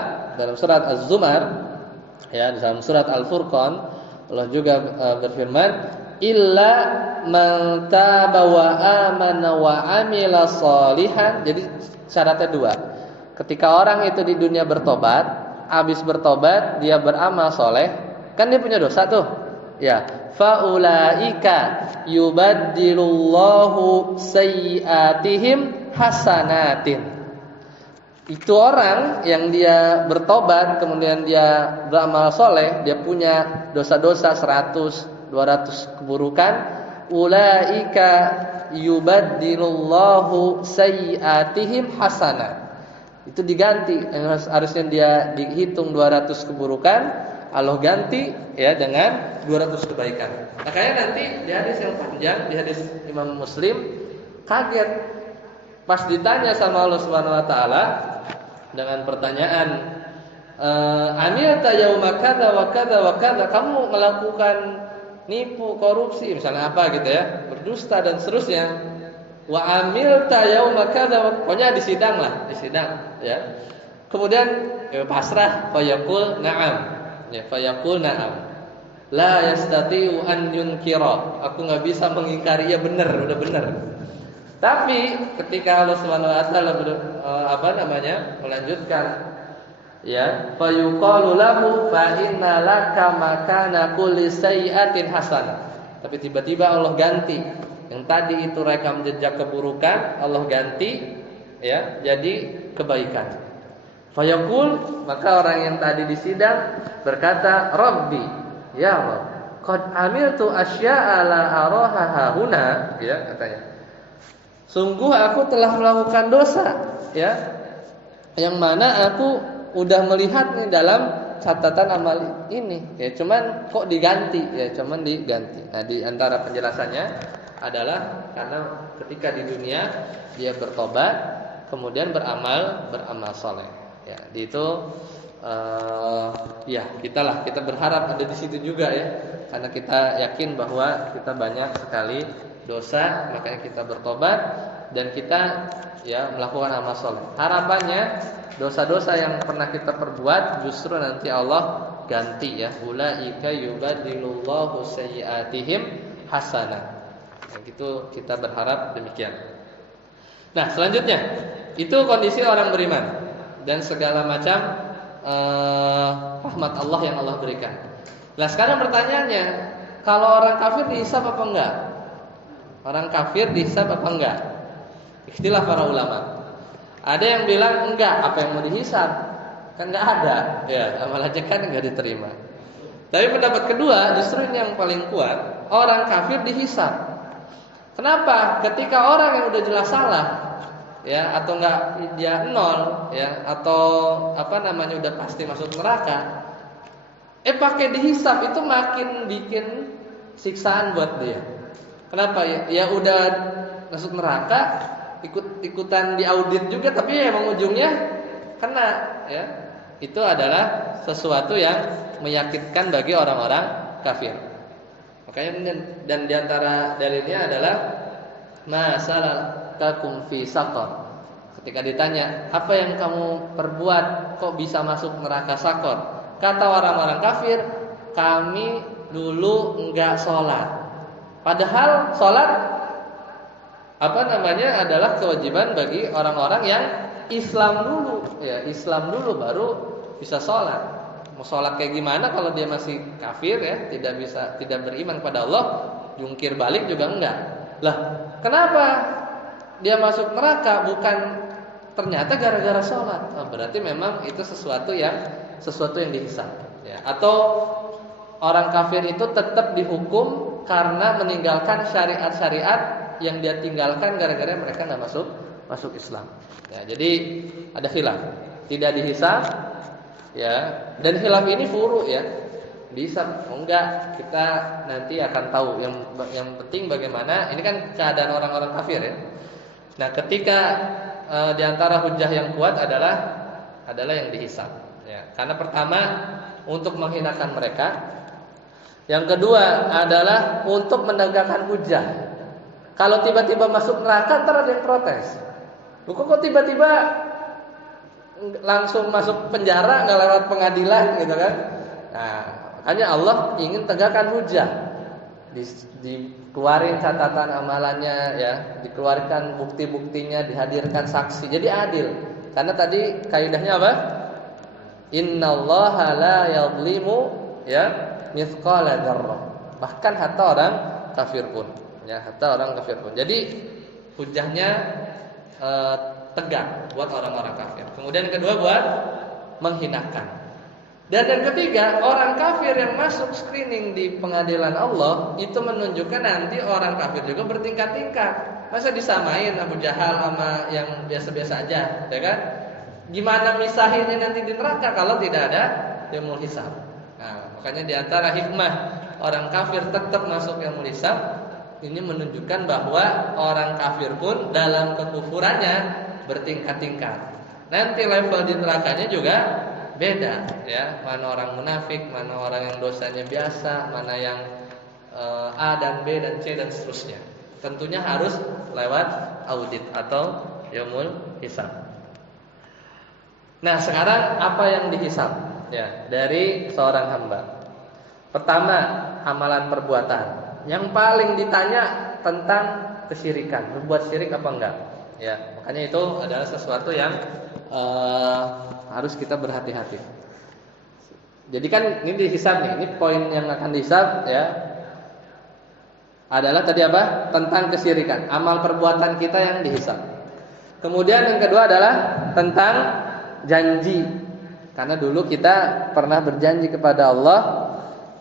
dalam surat Az-Zumar, ya dalam surat Al-Furqan, Allah juga berfirman, illa man taba wa amana wa amila sholihan. Jadi syaratnya dua. Ketika orang itu di dunia bertobat, habis bertobat dia beramal soleh, kan dia punya dosa tuh. Ya, faulaika yubaddilullahu sayyiatihim hasanatin. Itu orang yang dia bertobat kemudian dia beramal soleh, dia punya dosa-dosa 100, 200 keburukan, ulaika yubaddilullahu sayyiatihim hasanat. Itu diganti, harusnya dia dihitung 200 keburukan, Allah ganti ya dengan 200 kebaikan. Makanya nanti di hadis yang panjang, di hadis Imam Muslim, kaget pas ditanya sama Allah Subhanahu wa taala dengan pertanyaan, amilta yauma kadza wa kadza wa kadza, kamu melakukan nipu, korupsi, misalnya apa gitu ya, berdusta dan seterusnya. Wa amilta yauma kadza, pokoknya di sidang ya. Kemudian pasrah, fayaqul na'am. Ya, fayaqul na'am. La yastati'u an yunkira. Aku enggak bisa mengingkari, ya benar, udah benar. Tapi ketika Allah Subhanahu wa taala melanjutkan, ya, fayuqalu lahu fa inna laka makana kulli sayyi'atin hasanah. Tapi tiba-tiba Allah ganti yang tadi itu rekam jejak keburukan, Allah ganti ya jadi kebaikan. Fayaqul, maka orang yang tadi di sidang berkata, Rabbi, ya Allah, qad amiltu asya'a la araha hahuna, ya katanya. Sungguh aku telah melakukan dosa, ya, yang mana aku udah melihat nih dalam catatan amal ini, ya cuman kok diganti, ya cuman diganti. Nah, di antara penjelasannya adalah karena ketika di dunia dia bertobat, kemudian beramal soleh. Ya, di itu kita berharap ada di situ juga ya, karena kita yakin bahwa kita banyak sekali dosa, makanya kita bertobat dan kita ya melakukan amal soleh. Harapannya dosa-dosa yang pernah kita perbuat justru nanti Allah ganti ya, ulaika yubaddilullahu sayyiatihim hasanah. Yang itu kita berharap demikian. Nah, selanjutnya itu kondisi orang beriman dan segala macam rahmat Allah yang Allah berikan. Nah, sekarang pertanyaannya, kalau orang kafir dihisab apa enggak? Orang kafir dihisab apa enggak? Ikhtilaf para ulama. Ada yang bilang enggak, apa yang mau dihisab? Kan enggak ada, ya, amalannya kan enggak diterima. Tapi pendapat kedua justru ini yang paling kuat, orang kafir dihisab. Kenapa? Ketika orang yang udah jelas salah, ya, atau enggak dia nol, ya, atau udah pasti masuk neraka, pakai dihisab itu makin bikin siksaan buat dia. Kenapa? Ya udah masuk neraka, ikutan diaudit juga, tapi ya emang ujungnya kena, ya. Itu adalah sesuatu yang menyakitkan bagi orang-orang kafir. Makanya dan diantara dalilnya adalah masalakakum fi saqar. Ketika ditanya, apa yang kamu perbuat kok bisa masuk neraka sakor? Kata orang-orang kafir, kami dulu enggak sholat. Padahal sholat adalah kewajiban bagi orang-orang yang Islam dulu, ya, Islam dulu baru bisa sholat. Mau sholat kayak gimana kalau dia masih kafir, ya, tidak beriman kepada Allah, jungkir balik juga enggak. Lah, kenapa dia masuk neraka? Bukan ternyata gara-gara sholat. Berarti memang itu sesuatu yang dihisab, ya. Atau orang kafir itu tetap dihukum karena meninggalkan syariat-syariat yang dia tinggalkan gara-gara mereka nggak masuk Islam. Ya, jadi ada khilaf, tidak dihisab, ya. Dan khilaf ini furu, ya. Dihisab enggak, kita nanti akan tahu. Yang penting bagaimana? Ini kan keadaan orang-orang kafir, ya. Nah, ketika di antara hujah yang kuat adalah yang dihisab, ya. Karena pertama untuk menghinakan mereka, yang kedua adalah untuk menegakkan hujah. Kalau tiba-tiba masuk neraka, ntar ada yang protes. Kok tiba-tiba langsung masuk penjara, nggak lewat pengadilan, gitu kan? Nah, makanya Allah ingin tegakkan hujah. Dikeluarin catatan amalannya, ya, dikeluarkan bukti-buktinya, dihadirkan saksi. Jadi adil. Karena tadi kaidahnya apa? Innallaha la yadhlimu, ya, mithqala dzarrah. Bahkan hatta orang kafir pun, ya, hatta orang kafir pun. Jadi hujahnya tegak buat orang-orang kafir. Kemudian kedua buat menghinakan. Dan yang ketiga, orang kafir yang masuk screening di pengadilan Allah itu menunjukkan nanti orang kafir juga bertingkat-tingkat. Masa disamain Abu Jahal sama yang biasa-biasa aja, ya kan? Gimana misahinnya nanti di neraka kalau tidak ada yaumul hisab? Nah, makanya di antara hikmah orang kafir tetap masuk yaumul hisab, ini menunjukkan bahwa orang kafir pun dalam kekufurannya bertingkat-tingkat. Nanti level di nerakanya juga beda, ya. Mana orang munafik, mana orang yang dosanya biasa, mana yang A dan B dan C dan seterusnya. Tentunya harus lewat audit atau yaumul hisab. Nah, sekarang apa yang dihisab, ya, dari seorang hamba? Pertama, amalan perbuatan. Yang paling ditanya tentang kesyirikan, berbuat syirik apa enggak? Ya, makanya itu adalah sesuatu yang harus kita berhati-hati. Jadi kan ini dihisab nih, ini poin yang akan dihisab, ya, adalah tadi apa? Tentang kesyirikan, amal perbuatan kita yang dihisab. Kemudian yang kedua adalah tentang janji. Karena dulu kita pernah berjanji kepada Allah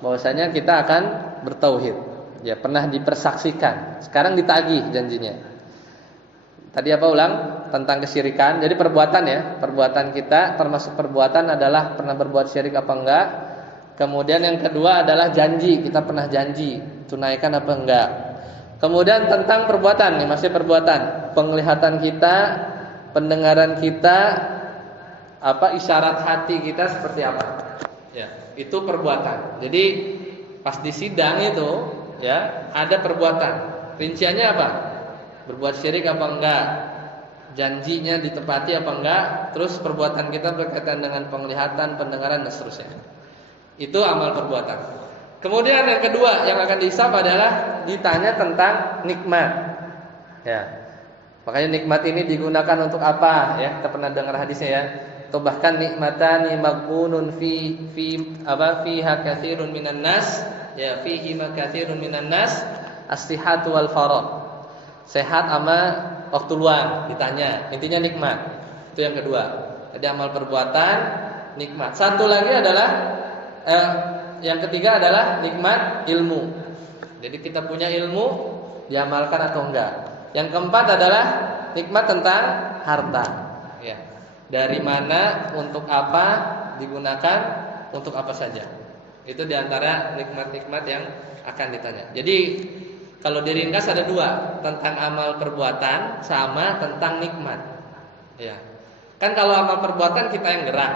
bahwasanya kita akan bertauhid. Ya, pernah dipersaksikan. Sekarang ditagih janjinya. Tadi apa ulang? Tentang kesyirikan. Jadi perbuatan, ya, perbuatan kita termasuk perbuatan adalah pernah berbuat syirik apa enggak. Kemudian yang kedua adalah janji, kita pernah janji, tunaikan apa enggak. Kemudian tentang perbuatan, nih masih perbuatan. Penglihatan kita, pendengaran kita, isyarat hati kita seperti apa. Ya, itu perbuatan. Jadi pas di sidang itu, ya, ada perbuatan. Rinciannya apa? Berbuat syirik apa enggak? Janjinya ditepati apa enggak? Terus perbuatan kita berkaitan dengan penglihatan, pendengaran dan seterusnya. Itu amal perbuatan. Kemudian yang kedua yang akan dihisab adalah ditanya tentang nikmat. Ya. Makanya nikmat ini digunakan untuk apa? Ya, kita pernah dengar hadisnya ya. Atau bahkan nikmatani maghbunun fiha katsirun minan nas, ya fihi ma katsirun minan nas, as-sihhatu wal faragh. Sehat sama waktu luang ditanya. Intinya nikmat. Itu yang kedua. Jadi amal perbuatan nikmat. Satu lagi adalah yang ketiga adalah nikmat ilmu. Jadi kita punya ilmu, diamalkan atau enggak. Yang keempat adalah nikmat tentang harta. Ya. Dari mana, untuk apa digunakan, untuk apa saja. Itu diantara nikmat-nikmat yang akan ditanya. Jadi kalau diringkas ada dua, tentang amal perbuatan sama tentang nikmat. Ya. Kan kalau amal perbuatan kita yang gerak,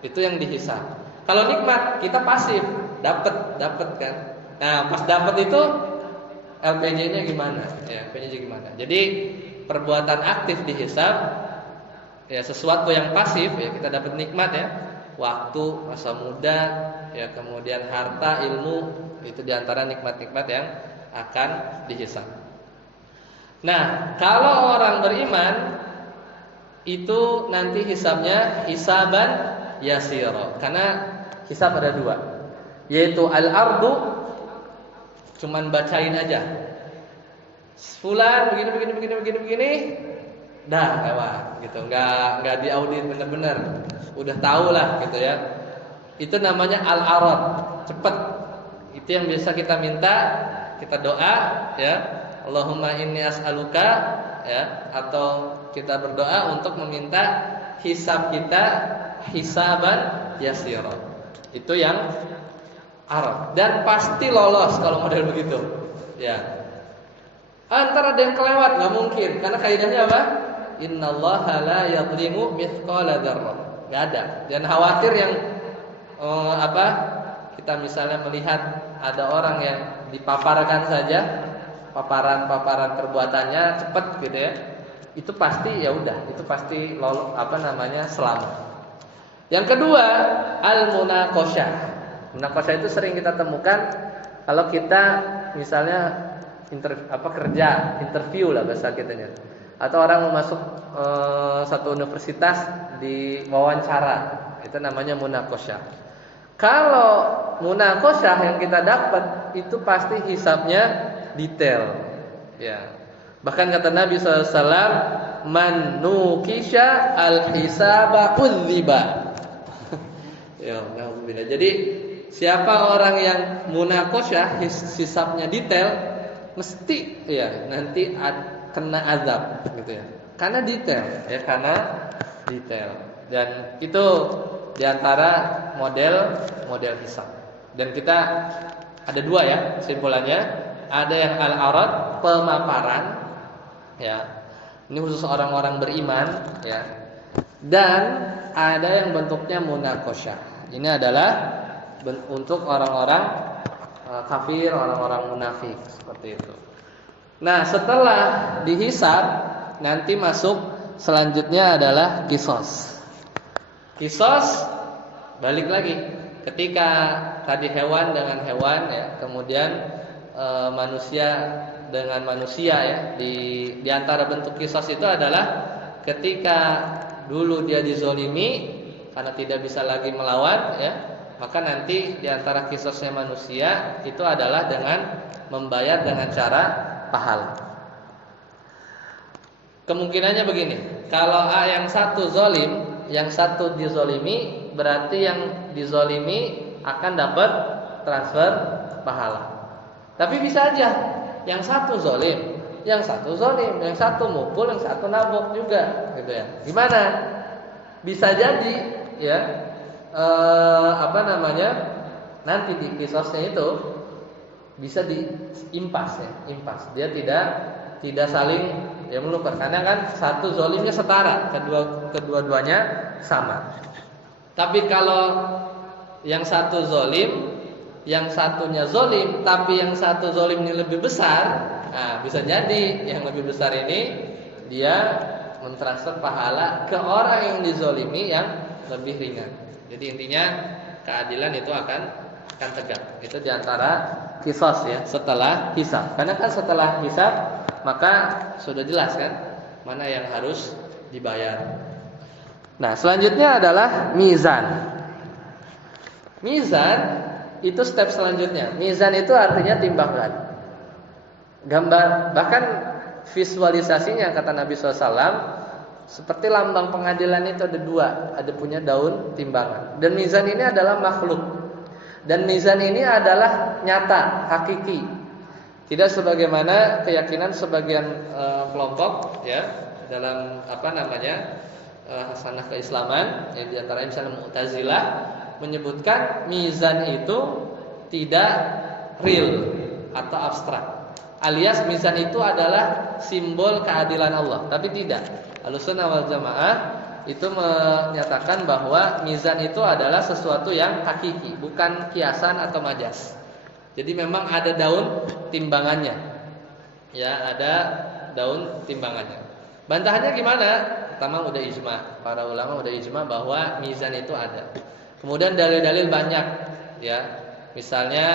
itu yang dihisab. Kalau nikmat kita pasif, dapat kan. Nah, pas dapat itu LPJ-nya gimana? Ya, LPJ gimana? Jadi perbuatan aktif dihisab, ya sesuatu yang pasif ya kita dapat nikmat ya. Waktu, masa muda, ya kemudian harta, ilmu, itu diantara nikmat-nikmat yang akan dihisab. Nah, kalau orang beriman itu nanti hisabnya hisaban yasira. Karena hisab ada dua, yaitu al-ardu, cuman bacain aja. Fulan begini, dah lewat gitu. Enggak diaudit benar-benar. Udah tahu lah gitu ya. Itu namanya al-arad, cepet. Itu yang biasa kita minta, kita doa ya. Allahumma inni as'aluka ya, atau kita berdoa untuk meminta hisab kita hisaban yasira. Itu yang arad, dan pasti lolos kalau model begitu. Ya. Antara ada yang kelewat nggak mungkin, karena kaidahnya apa? Innallaha la yadhlimu mithqala dzarrah. Enggak ada. Dan khawatir yang kita misalnya melihat ada orang yang dipaparkan saja, paparan perbuatannya cepat gitu ya. Itu pasti ya udah, itu pasti selamat. Yang kedua, al-munaqasyah. Munaqasyah itu sering kita temukan kalau kita misalnya interview lah bahasa kitanya. Atau orang mau masuk satu universitas di wawancara, itu namanya munaqasyah. Kalau munaqasyah yang kita dapat itu pasti hisabnya detail. Ya. Bahkan kata Nabi SAW, man nukisha al-hisaba udziba. Ya, alhamdulillah. Jadi siapa orang yang munaqasyah hisabnya detail, mesti ya nanti kena azab gitu ya. Karena detail. Dan itu diantara model hisab. Dan kita ada dua ya simpulannya. Ada yang al-arad, pemaparan ya. Ini khusus orang-orang beriman ya. Dan ada yang bentuknya munaqasyah. Ini adalah untuk orang-orang kafir, orang-orang munafik seperti itu. Nah, setelah dihisab nanti masuk selanjutnya adalah qisas. Qisas balik lagi. Ketika tadi hewan dengan hewan ya, kemudian manusia dengan manusia ya, di antara bentuk qisas itu adalah ketika dulu dia dizolimi karena tidak bisa lagi melawan ya, maka nanti di antara qisasnya manusia itu adalah dengan membayar dengan cara pahala. Kemungkinannya begini, kalau yang satu zolim, yang satu dizolimi, berarti yang dizolimi akan dapat transfer pahala. Tapi bisa aja yang satu zolim, yang satu mukul, yang satu nabok juga, gitu ya. Gimana? Bisa jadi, ya, nanti di qisasnya itu bisa diimpas ya, impas. Dia tidak saling ya menukar, karena kan satu zolimnya setara, kedua-duanya sama. Tapi kalau yang satu zolim, yang satunya zolim, tapi yang satu zolimnya lebih besar, nah bisa jadi yang lebih besar ini dia mentransfer pahala ke orang yang dizolimi yang lebih ringan. Jadi intinya keadilan itu akan tegak. Itu diantara qisas ya, setelah hisab. Karena kan setelah hisab maka sudah jelas kan, mana yang harus dibayar. Nah, selanjutnya adalah mizan. Mizan itu step selanjutnya. Mizan itu artinya timbangan. Gambar, bahkan visualisasinya kata Nabi SAW, seperti lambang pengadilan itu ada dua, ada punya daun timbangan. Dan mizan ini adalah makhluk. Dan mizan ini adalah nyata, hakiki. Tidak sebagaimana keyakinan sebagian kelompok ya dalam hasanah keislaman, yang diantara misalnya Mu'tazilah menyebutkan mizan itu tidak real atau abstrak. Alias mizan itu adalah simbol keadilan Allah, tapi tidak. Ahlussunnah wal Jamaah itu menyatakan bahwa mizan itu adalah sesuatu yang hakiki, bukan kiasan atau majas. Jadi memang ada daun timbangannya. Ya, ada daun timbangannya. Bantahannya gimana? Pertama udah ijma, para ulama udah ijma bahwa mizan itu ada. Kemudian dalil-dalil banyak, ya. Misalnya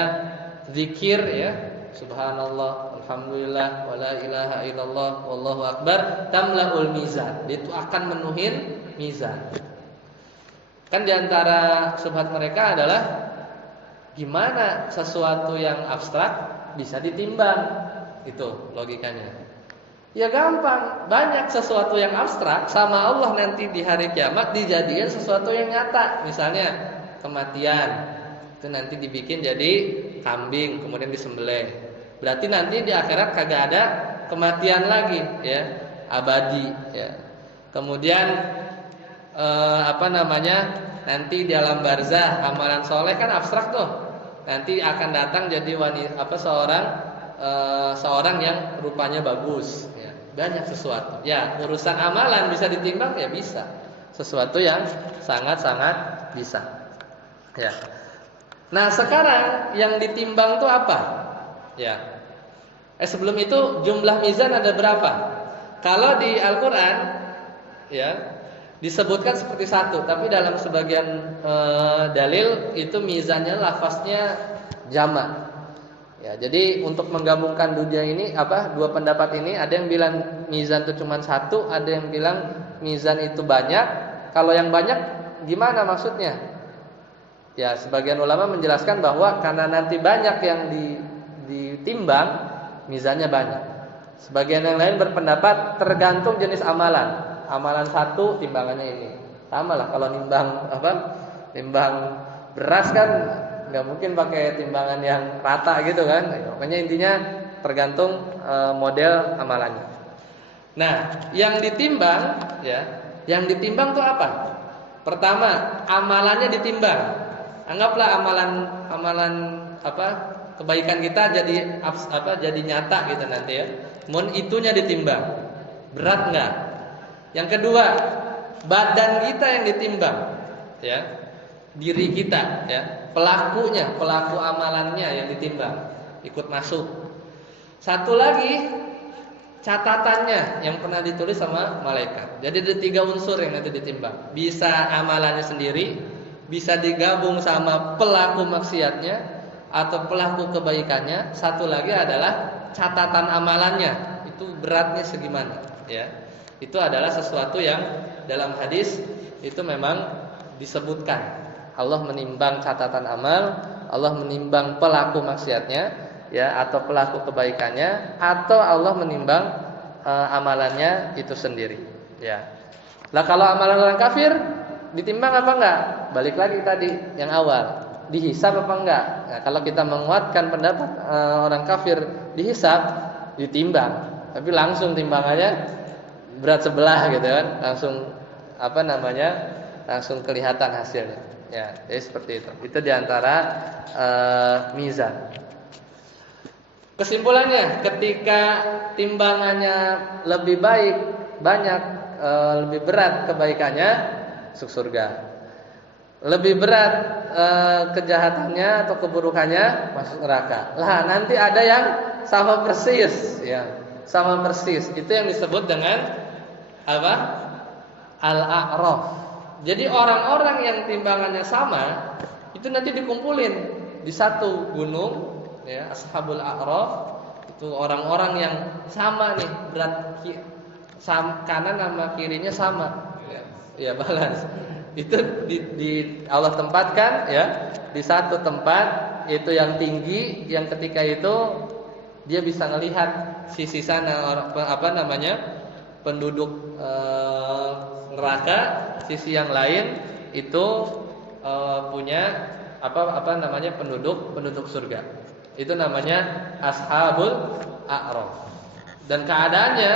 zikir, ya. Subhanallah, alhamdulillah, wala ilaha illallah, wallahu akbar, tamlaul mizan. Itu akan menuhin mizan. Kan diantara subhat mereka adalah gimana sesuatu yang abstrak bisa ditimbang? Itu logikanya. Ya gampang, banyak sesuatu yang abstrak sama Allah nanti di hari kiamat dijadikan sesuatu yang nyata. Misalnya kematian, itu nanti dibikin jadi kambing kemudian disembelih. Berarti nanti di akhirat kagak ada kematian lagi, ya, abadi, ya. Kemudian nanti di alam barzah amalan soleh kan abstrak tuh. Nanti akan datang jadi seorang yang rupanya bagus, ya. Banyak sesuatu. Ya, urusan amalan bisa ditimbang, ya bisa. Sesuatu yang sangat-sangat bisa. Ya. Nah, sekarang yang ditimbang itu apa? Ya. Sebelum itu jumlah mizan ada berapa? Kalau di Al-Qur'an, ya, disebutkan seperti satu, tapi dalam sebagian dalil itu mizannya lafaznya jamak. Ya, jadi untuk menggabungkan dua pendapat ini, ada yang bilang mizan itu cuma satu, ada yang bilang mizan itu banyak. Kalau yang banyak gimana maksudnya? Ya, sebagian ulama menjelaskan bahwa karena nanti banyak yang ditimbang, mizannya banyak. Sebagian yang lain berpendapat tergantung jenis amalan. Amalan satu timbangannya ini. Sama lah kalau nimbang beras kan nggak mungkin pakai timbangan yang rata gitu kan. Makanya intinya tergantung model amalannya. Nah, yang ditimbang tuh apa? Pertama, amalannya ditimbang. Anggaplah amalan kebaikan kita jadi nyata gitu nanti, ya. Itunya ditimbang. Berat enggak? Yang kedua, badan kita yang ditimbang, ya. Diri kita, ya. Pelaku amalannya yang ditimbang, ikut masuk. Satu lagi, catatannya yang pernah ditulis sama malaikat. Jadi ada 3 unsur yang nanti ditimbang. Bisa amalannya sendiri, bisa digabung sama pelaku maksiatnya atau pelaku kebaikannya. Satu lagi adalah catatan amalannya, itu beratnya segimana, ya. Itu adalah sesuatu yang dalam hadis itu memang disebutkan. Allah menimbang catatan amal, Allah menimbang pelaku maksiatnya, ya, atau pelaku kebaikannya, atau Allah menimbang amalannya itu sendiri, ya. Lah kalau amalan orang kafir ditimbang apa enggak? Balik lagi tadi yang awal, dihisab apa enggak? Nah, kalau kita menguatkan pendapat orang kafir dihisab, ditimbang, tapi langsung timbangannya berat sebelah gitu kan, langsung kelihatan hasilnya. Ya, jadi seperti itu. Itu diantara mizan. Kesimpulannya, ketika timbangannya lebih lebih berat kebaikannya, masuk surga. Lebih berat kejahatannya atau keburukannya, masuk neraka. Lah, nanti ada yang sama persis, ya. Sama persis. Itu yang disebut dengan apa? Al-A'raf. Jadi orang-orang yang timbangannya sama itu nanti dikumpulin di satu gunung, ya, Ashabul A'raf. Itu orang-orang yang sama nih kanan sama kirinya sama. Ya balance. Itu Allah tempatkan ya di satu tempat itu yang tinggi, yang ketika itu dia bisa melihat sisi sana penduduk neraka, sisi yang lain itu punya penduduk surga. Itu namanya ashabul a'raf. Dan keadaannya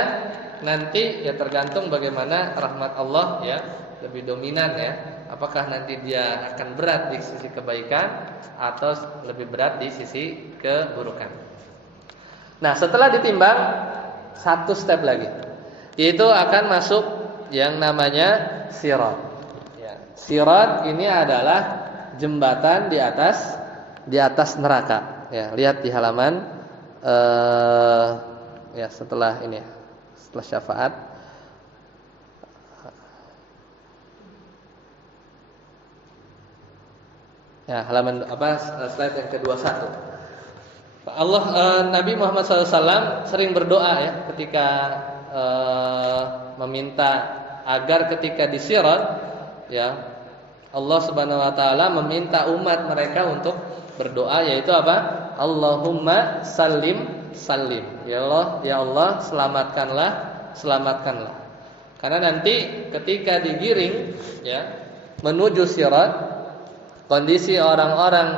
nanti ya tergantung bagaimana rahmat Allah ya lebih dominan ya. Apakah nanti dia akan berat di sisi kebaikan atau lebih berat di sisi keburukan. Nah, setelah ditimbang satu step lagi, yaitu akan masuk yang namanya sirat. Ya, sirat ini adalah jembatan di atas neraka. Ya, lihat di halaman ya setelah syafaat. Ya, halaman slide yang ke-21. Nabi Muhammad SAW sering berdoa ya ketika meminta agar ketika di sirat ya Allah Subhanahu wa taala meminta umat mereka untuk berdoa, yaitu apa? Allahumma sallim sallim. Ya Allah, selamatkanlah. Karena nanti ketika digiring ya menuju sirat, kondisi orang-orang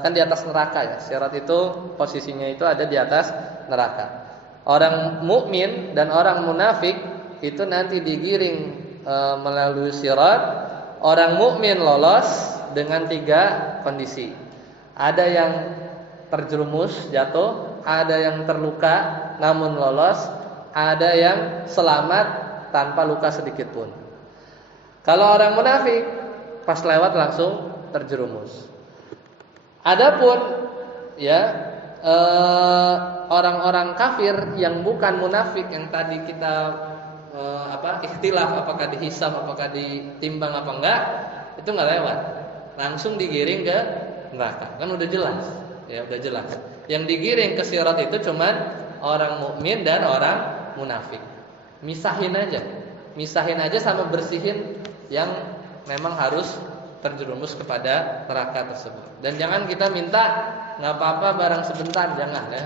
kan di atas neraka ya. Sirat itu posisinya itu ada di atas neraka. Orang mukmin dan orang munafik itu nanti digiring melalui sirat. Orang mukmin lolos dengan 3 kondisi. Ada yang terjerumus jatuh, ada yang terluka namun lolos, ada yang selamat tanpa luka sedikit pun. Kalau orang munafik pas lewat langsung terjerumus. Adapun ya orang-orang kafir yang bukan munafik yang tadi kita ikhtilaf apakah dihisab, apakah ditimbang apa enggak, itu enggak lewat. Langsung digiring ke neraka. Kan udah jelas. Ya, udah jelas. Yang digiring ke sirat itu cuman orang mukmin dan orang munafik. Misahin aja sama bersihin yang memang harus terjerumus kepada neraka tersebut. Dan jangan kita minta enggak apa-apa barang sebentar, jangan ya.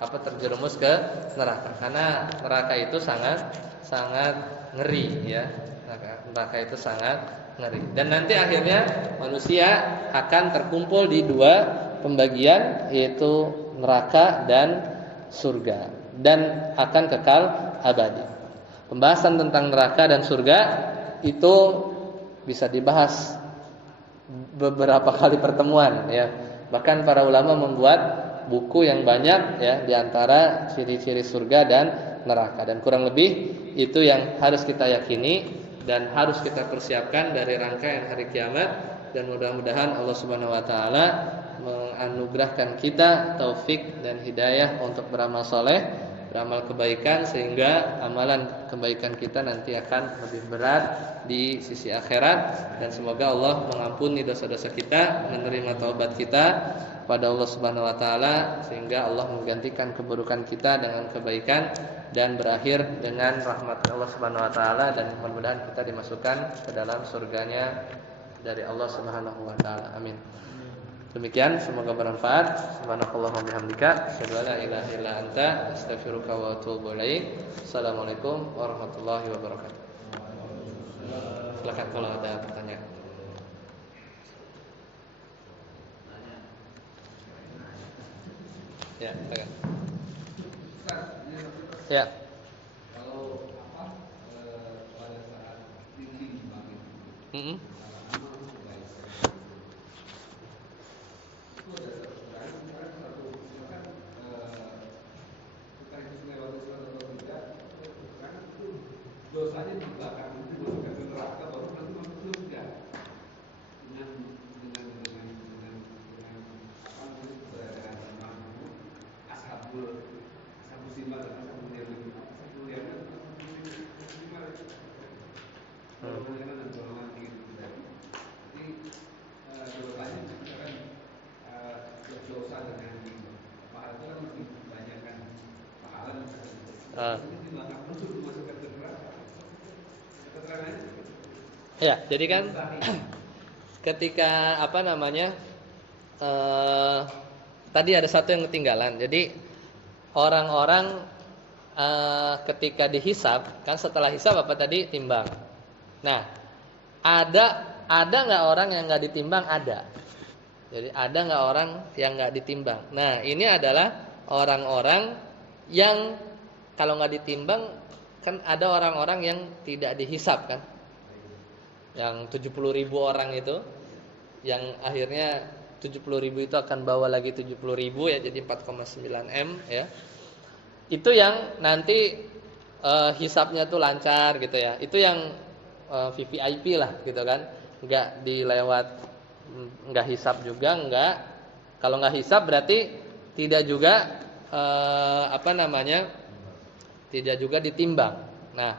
Terjerumus ke neraka. Karena neraka itu sangat ngeri ya. Neraka itu sangat ngeri. Dan nanti akhirnya manusia akan terkumpul di 2 pembagian, yaitu neraka dan surga, dan akan kekal abadi. Pembahasan tentang neraka dan surga itu bisa dibahas beberapa kali pertemuan ya. Bahkan para ulama membuat buku yang banyak ya di antara ciri-ciri surga dan neraka, dan kurang lebih itu yang harus kita yakini dan harus kita persiapkan dari rangkaian hari kiamat. Dan mudah-mudahan Allah Subhanahu wa taala menganugerahkan kita taufik dan hidayah untuk beramal soleh, beramal kebaikan, sehingga amalan kebaikan kita nanti akan lebih berat di sisi akhirat. Dan semoga Allah mengampuni dosa-dosa kita, menerima taubat kita pada Allah Subhanahu wa taala, sehingga Allah menggantikan keburukan kita dengan kebaikan dan berakhir dengan rahmat Allah Subhanahu wa taala. Dan mudah-mudahan kita dimasukkan ke dalam surganya dari Allah Subhanahu wa taala. Amin. Demikian, semoga bermanfaat. Subhanakallahumma bihamdika, asyhadu an la ilaha illa anta, astaghfiruka wa atubu ilaik. Assalamualaikum warahmatullahi wabarakatuh. Silakan kalau ada pertanyaan. Ya, silakan. Ya. Kalau pada saat tinggi banget. Dosanya dibakar itu masukkan ke neraka baru nanti masuk surga dengan keberadaan ashabul simbah dan ashabul yamin dan golongan tinggi. Ini timbangan untuk dimasukkan ke neraka. Keterangannya Ya, jadi kan ketika apa namanya tadi ada satu yang ketinggalan. Jadi orang-orang ketika dihisab kan setelah hisab apa tadi timbang. Nah, ada nggak orang yang nggak ditimbang? Ada. Jadi ada nggak orang yang nggak ditimbang? Nah, ini adalah orang-orang yang kalau nggak ditimbang kan ada orang-orang yang tidak dihisab kan? Yang 70.000 orang itu, yang akhirnya 70.000 itu akan bawa lagi 70.000 ya, jadi 4,9 M ya. Itu yang nanti hisabnya tuh lancar gitu ya. Itu yang VVIP lah gitu kan. Enggak dilewat, enggak hisab juga, enggak. Kalau enggak hisab berarti tidak juga tidak juga ditimbang. Nah,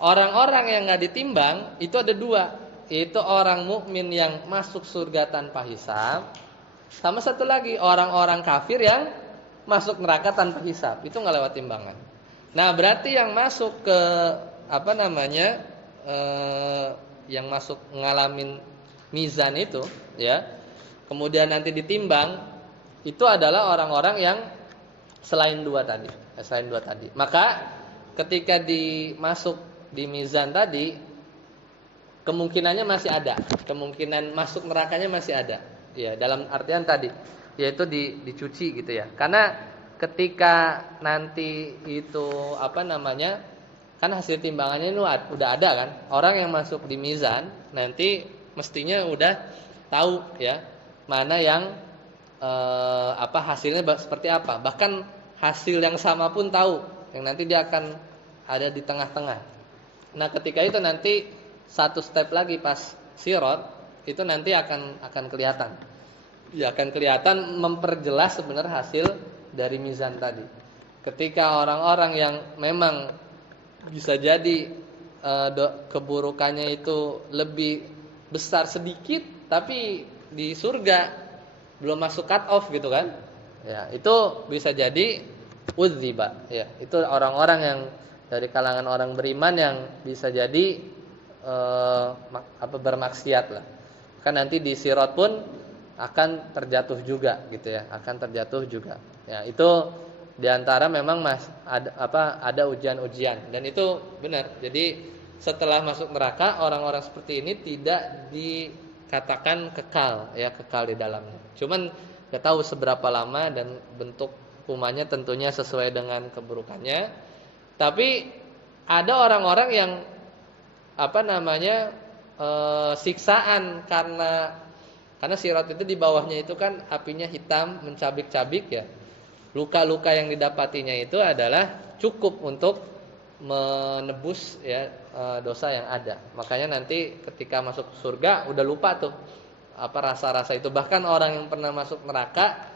orang-orang yang enggak ditimbang itu ada dua. Itu orang mukmin yang masuk surga tanpa hisab, sama satu lagi orang-orang kafir yang masuk neraka tanpa hisab. Itu enggak lewat timbangan. Nah, berarti yang masuk ke yang masuk ngalamin mizan itu ya, kemudian nanti ditimbang, itu adalah orang-orang yang selain dua tadi. Maka ketika dimasuk di mizan tadi, kemungkinannya masih ada, kemungkinan masuk nerakanya masih ada. Ya, dalam artian tadi, yaitu dicuci gitu ya. Karena ketika nanti itu kan hasil timbangannya itu udah ada kan. Orang yang masuk di mizan nanti mestinya udah tahu ya mana yang hasilnya seperti apa. Bahkan hasil yang sama pun tahu, yang nanti dia akan ada di tengah-tengah. Nah, ketika itu nanti satu step lagi pas sirat itu nanti akan kelihatan. Ya, akan kelihatan memperjelas sebenarnya hasil dari mizan tadi. Ketika orang-orang yang memang bisa jadi keburukannya itu lebih besar sedikit, tapi di surga belum masuk cut off gitu kan? Ya, itu bisa jadi udziba. Ya, itu orang-orang yang dari kalangan orang beriman yang bisa jadi bermaksiat lah. Kan nanti di sirat pun akan terjatuh juga gitu ya, akan terjatuh juga. Ya, itu diantara memang ada ujian-ujian dan itu benar. Jadi setelah masuk neraka orang-orang seperti ini tidak dikatakan kekal di dalamnya. Cuman nggak tahu seberapa lama dan bentuk hukumannya tentunya sesuai dengan keburukannya. Tapi ada orang-orang yang siksaan karena sirat itu di bawahnya itu kan apinya hitam mencabik-cabik ya. Luka-luka yang didapatinya itu adalah cukup untuk menebus ya dosa yang ada. Makanya nanti ketika masuk surga udah lupa tuh rasa-rasa itu. Bahkan orang yang pernah masuk neraka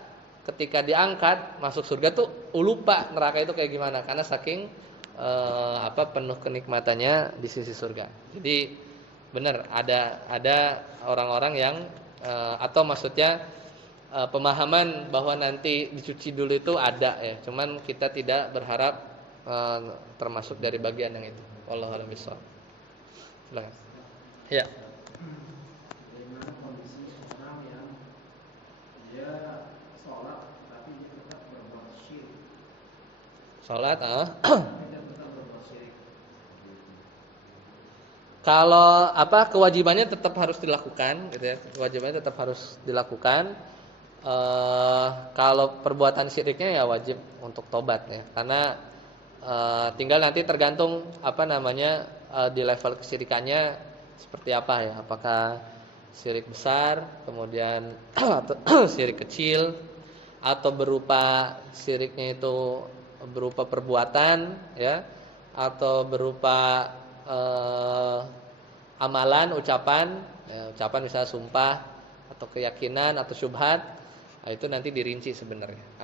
ketika diangkat masuk surga tuh lupa neraka itu kayak gimana karena saking penuh kenikmatannya di sisi surga. Jadi benar ada orang-orang yang atau maksudnya pemahaman bahwa nanti dicuci dulu itu ada ya. Cuman kita tidak berharap termasuk dari bagian yang itu. Wallahu a'lam bishawab. Silakan. Ya. Bagaimana kondisi orang yang dia sholat tapi dia tetap berbuat syirik? Sholat, Dia tetap berbuat syirik. Kalau kewajibannya tetap harus dilakukan gitu ya. Kewajibannya tetap harus dilakukan. Kalau perbuatan syiriknya ya wajib untuk tobat ya. Karena tinggal nanti tergantung di level kesyirikannya seperti apa ya. Apakah syirik besar, kemudian atau syirik kecil, atau berupa syiriknya itu berupa perbuatan ya, atau berupa amalan, ucapan misalnya sumpah atau keyakinan atau syubhat. Nah, itu nanti dirinci sebenarnya.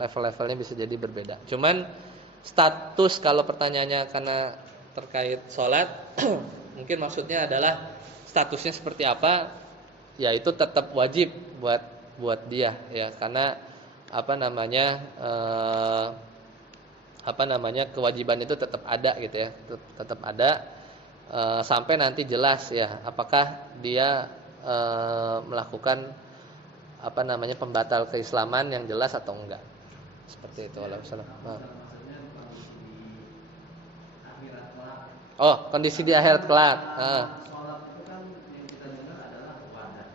Level-levelnya bisa jadi berbeda. Cuman status kalau pertanyaannya karena terkait sholat, mungkin maksudnya adalah statusnya seperti apa? Ya itu tetap wajib buat dia ya, karena kewajiban itu tetap ada gitu ya, tetap ada sampai nanti jelas ya apakah dia melakukan pembatal keislaman yang jelas atau enggak. Seperti itu. Waalaikumsalam. Maksudnya kondisi di akhirat kelak. Oh, kondisi di akhirat kelak. Sholat itu kan yang kita dengar adalah wadah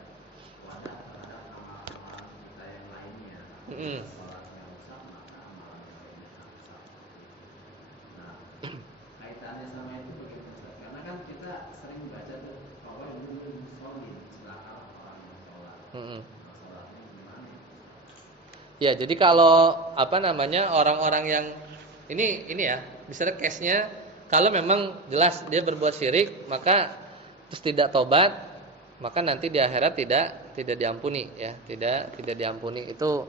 terhadap amalan kita yang lainnya. Sholatnya rusak maka amalan yang lainnya akan rusak. Nah, kaitannya sama itu bagaimana Ustaz? Karena kan kita sering baca tuh bahwa ilmu sholat celaka orang yang sholat. Sholatnya gimana? Ya, jadi kalau orang-orang yang ini ya, misalnya case-nya kalau memang jelas dia berbuat syirik, maka terus tidak tobat, maka nanti di akhirat tidak diampuni ya, tidak diampuni. Itu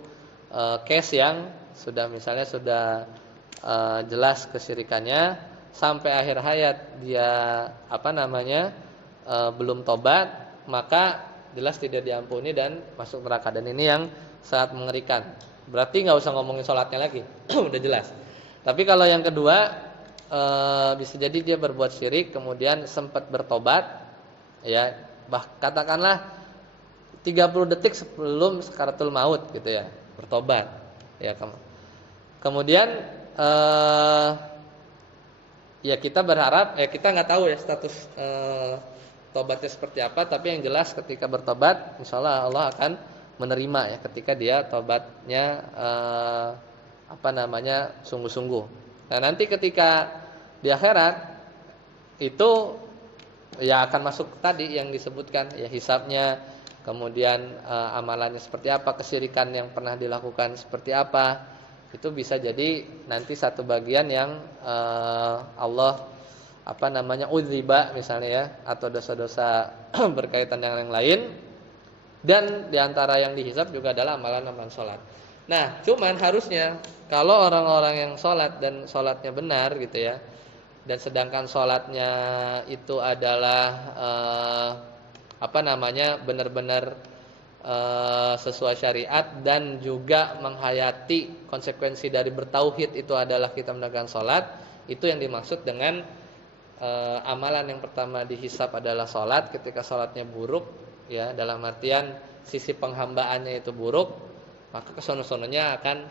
case yang sudah jelas kesyirikannya sampai akhir hayat dia belum tobat, maka jelas tidak diampuni dan masuk neraka. Dan ini yang sangat mengerikan. Berarti nggak usah ngomongin sholatnya lagi, udah jelas. Tapi kalau yang kedua, bisa jadi dia berbuat syirik, kemudian sempat bertobat, ya, katakanlah 30 detik sebelum sakaratul maut, gitu ya, bertobat. Ya, kemudian, ya kita berharap, kita nggak tahu ya status tobatnya seperti apa, tapi yang jelas ketika bertobat, insyaallah Allah akan menerima ya ketika dia tobatnya sungguh-sungguh. Nah, nanti ketika di akhirat itu ya akan masuk tadi yang disebutkan ya, hisabnya, kemudian amalannya seperti apa, kesyirikan yang pernah dilakukan seperti apa. Itu bisa jadi nanti satu bagian yang Allah udziba misalnya ya, atau dosa-dosa berkaitan dengan yang lain. Dan diantara yang dihisab juga adalah amalan-amalan sholat. Nah, cuman harusnya kalau orang-orang yang sholat dan sholatnya benar gitu ya, dan sedangkan sholatnya itu adalah benar-benar sesuai syariat dan juga menghayati konsekuensi dari bertauhid itu adalah kita menegakkan sholat, itu yang dimaksud dengan amalan yang pertama dihisab adalah sholat. Ketika sholatnya buruk ya, dalam artian sisi penghambaannya itu buruk, maka kesono-sononya akan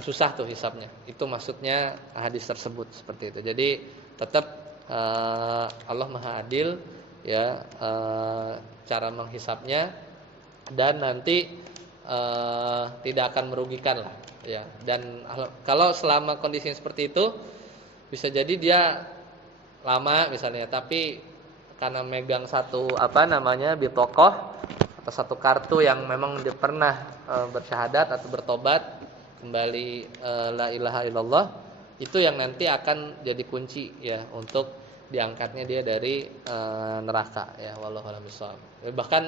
susah tuh hisabnya. Itu maksudnya hadis tersebut seperti itu. Jadi tetap Allah Maha Adil ya, cara menghisabnya, dan nanti tidak akan merugikan lah ya. Dan kalau selama kondisi seperti itu bisa jadi dia lama misalnya, tapi karena megang satu bitokoh atau satu kartu yang memang dia pernah bersyahadat atau bertobat kembali la ilaha illallah, itu yang nanti akan jadi kunci ya untuk diangkatnya dia dari neraka ya, wallahu a'lam bishawab. Bahkan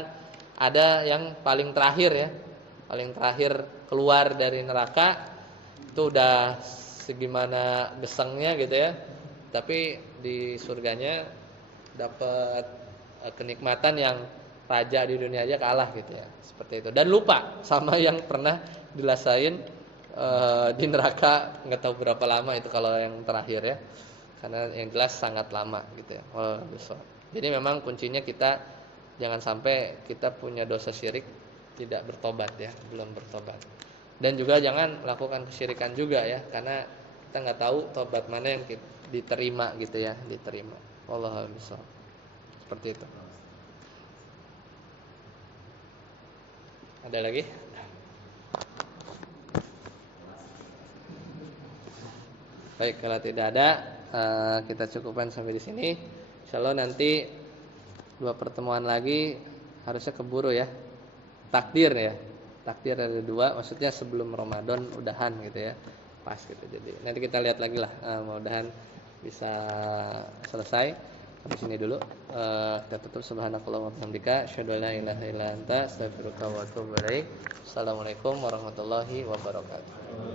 ada yang paling terakhir ya, paling terakhir keluar dari neraka itu udah segimana gesengnya gitu ya, tapi di surganya dapat kenikmatan yang raja di dunia aja kalah gitu ya, seperti itu. Dan lupa sama yang pernah dirasain di neraka, nggak tahu berapa lama itu kalau yang terakhir ya, karena yang jelas sangat lama gitu ya. Jadi memang kuncinya kita jangan sampai kita punya dosa syirik tidak bertobat ya, belum bertobat. Dan juga jangan melakukan kesyirikan juga ya, karena kita nggak tahu tobat mana yang diterima gitu ya, diterima. Wallahu a'lam bishawab. Seperti itu. Ada lagi? Baik, kalau tidak ada, kita cukupkan sampai di sini. Insyaallah nanti 2 pertemuan lagi harusnya keburu ya. Takdir ya. Takdir ada 2, maksudnya sebelum Ramadan udahan gitu ya. Pas gitu. Jadi nanti kita lihat lagi lah, mudah-mudahan bisa selesai. Sampai sini dulu. Kita tutup. Subhanakallahumma wa bihamdika, asyhadu an la ilaha illa anta, astaghfiruka wa atubu ilaik. Assalamualaikum warahmatullahi wabarakatuh.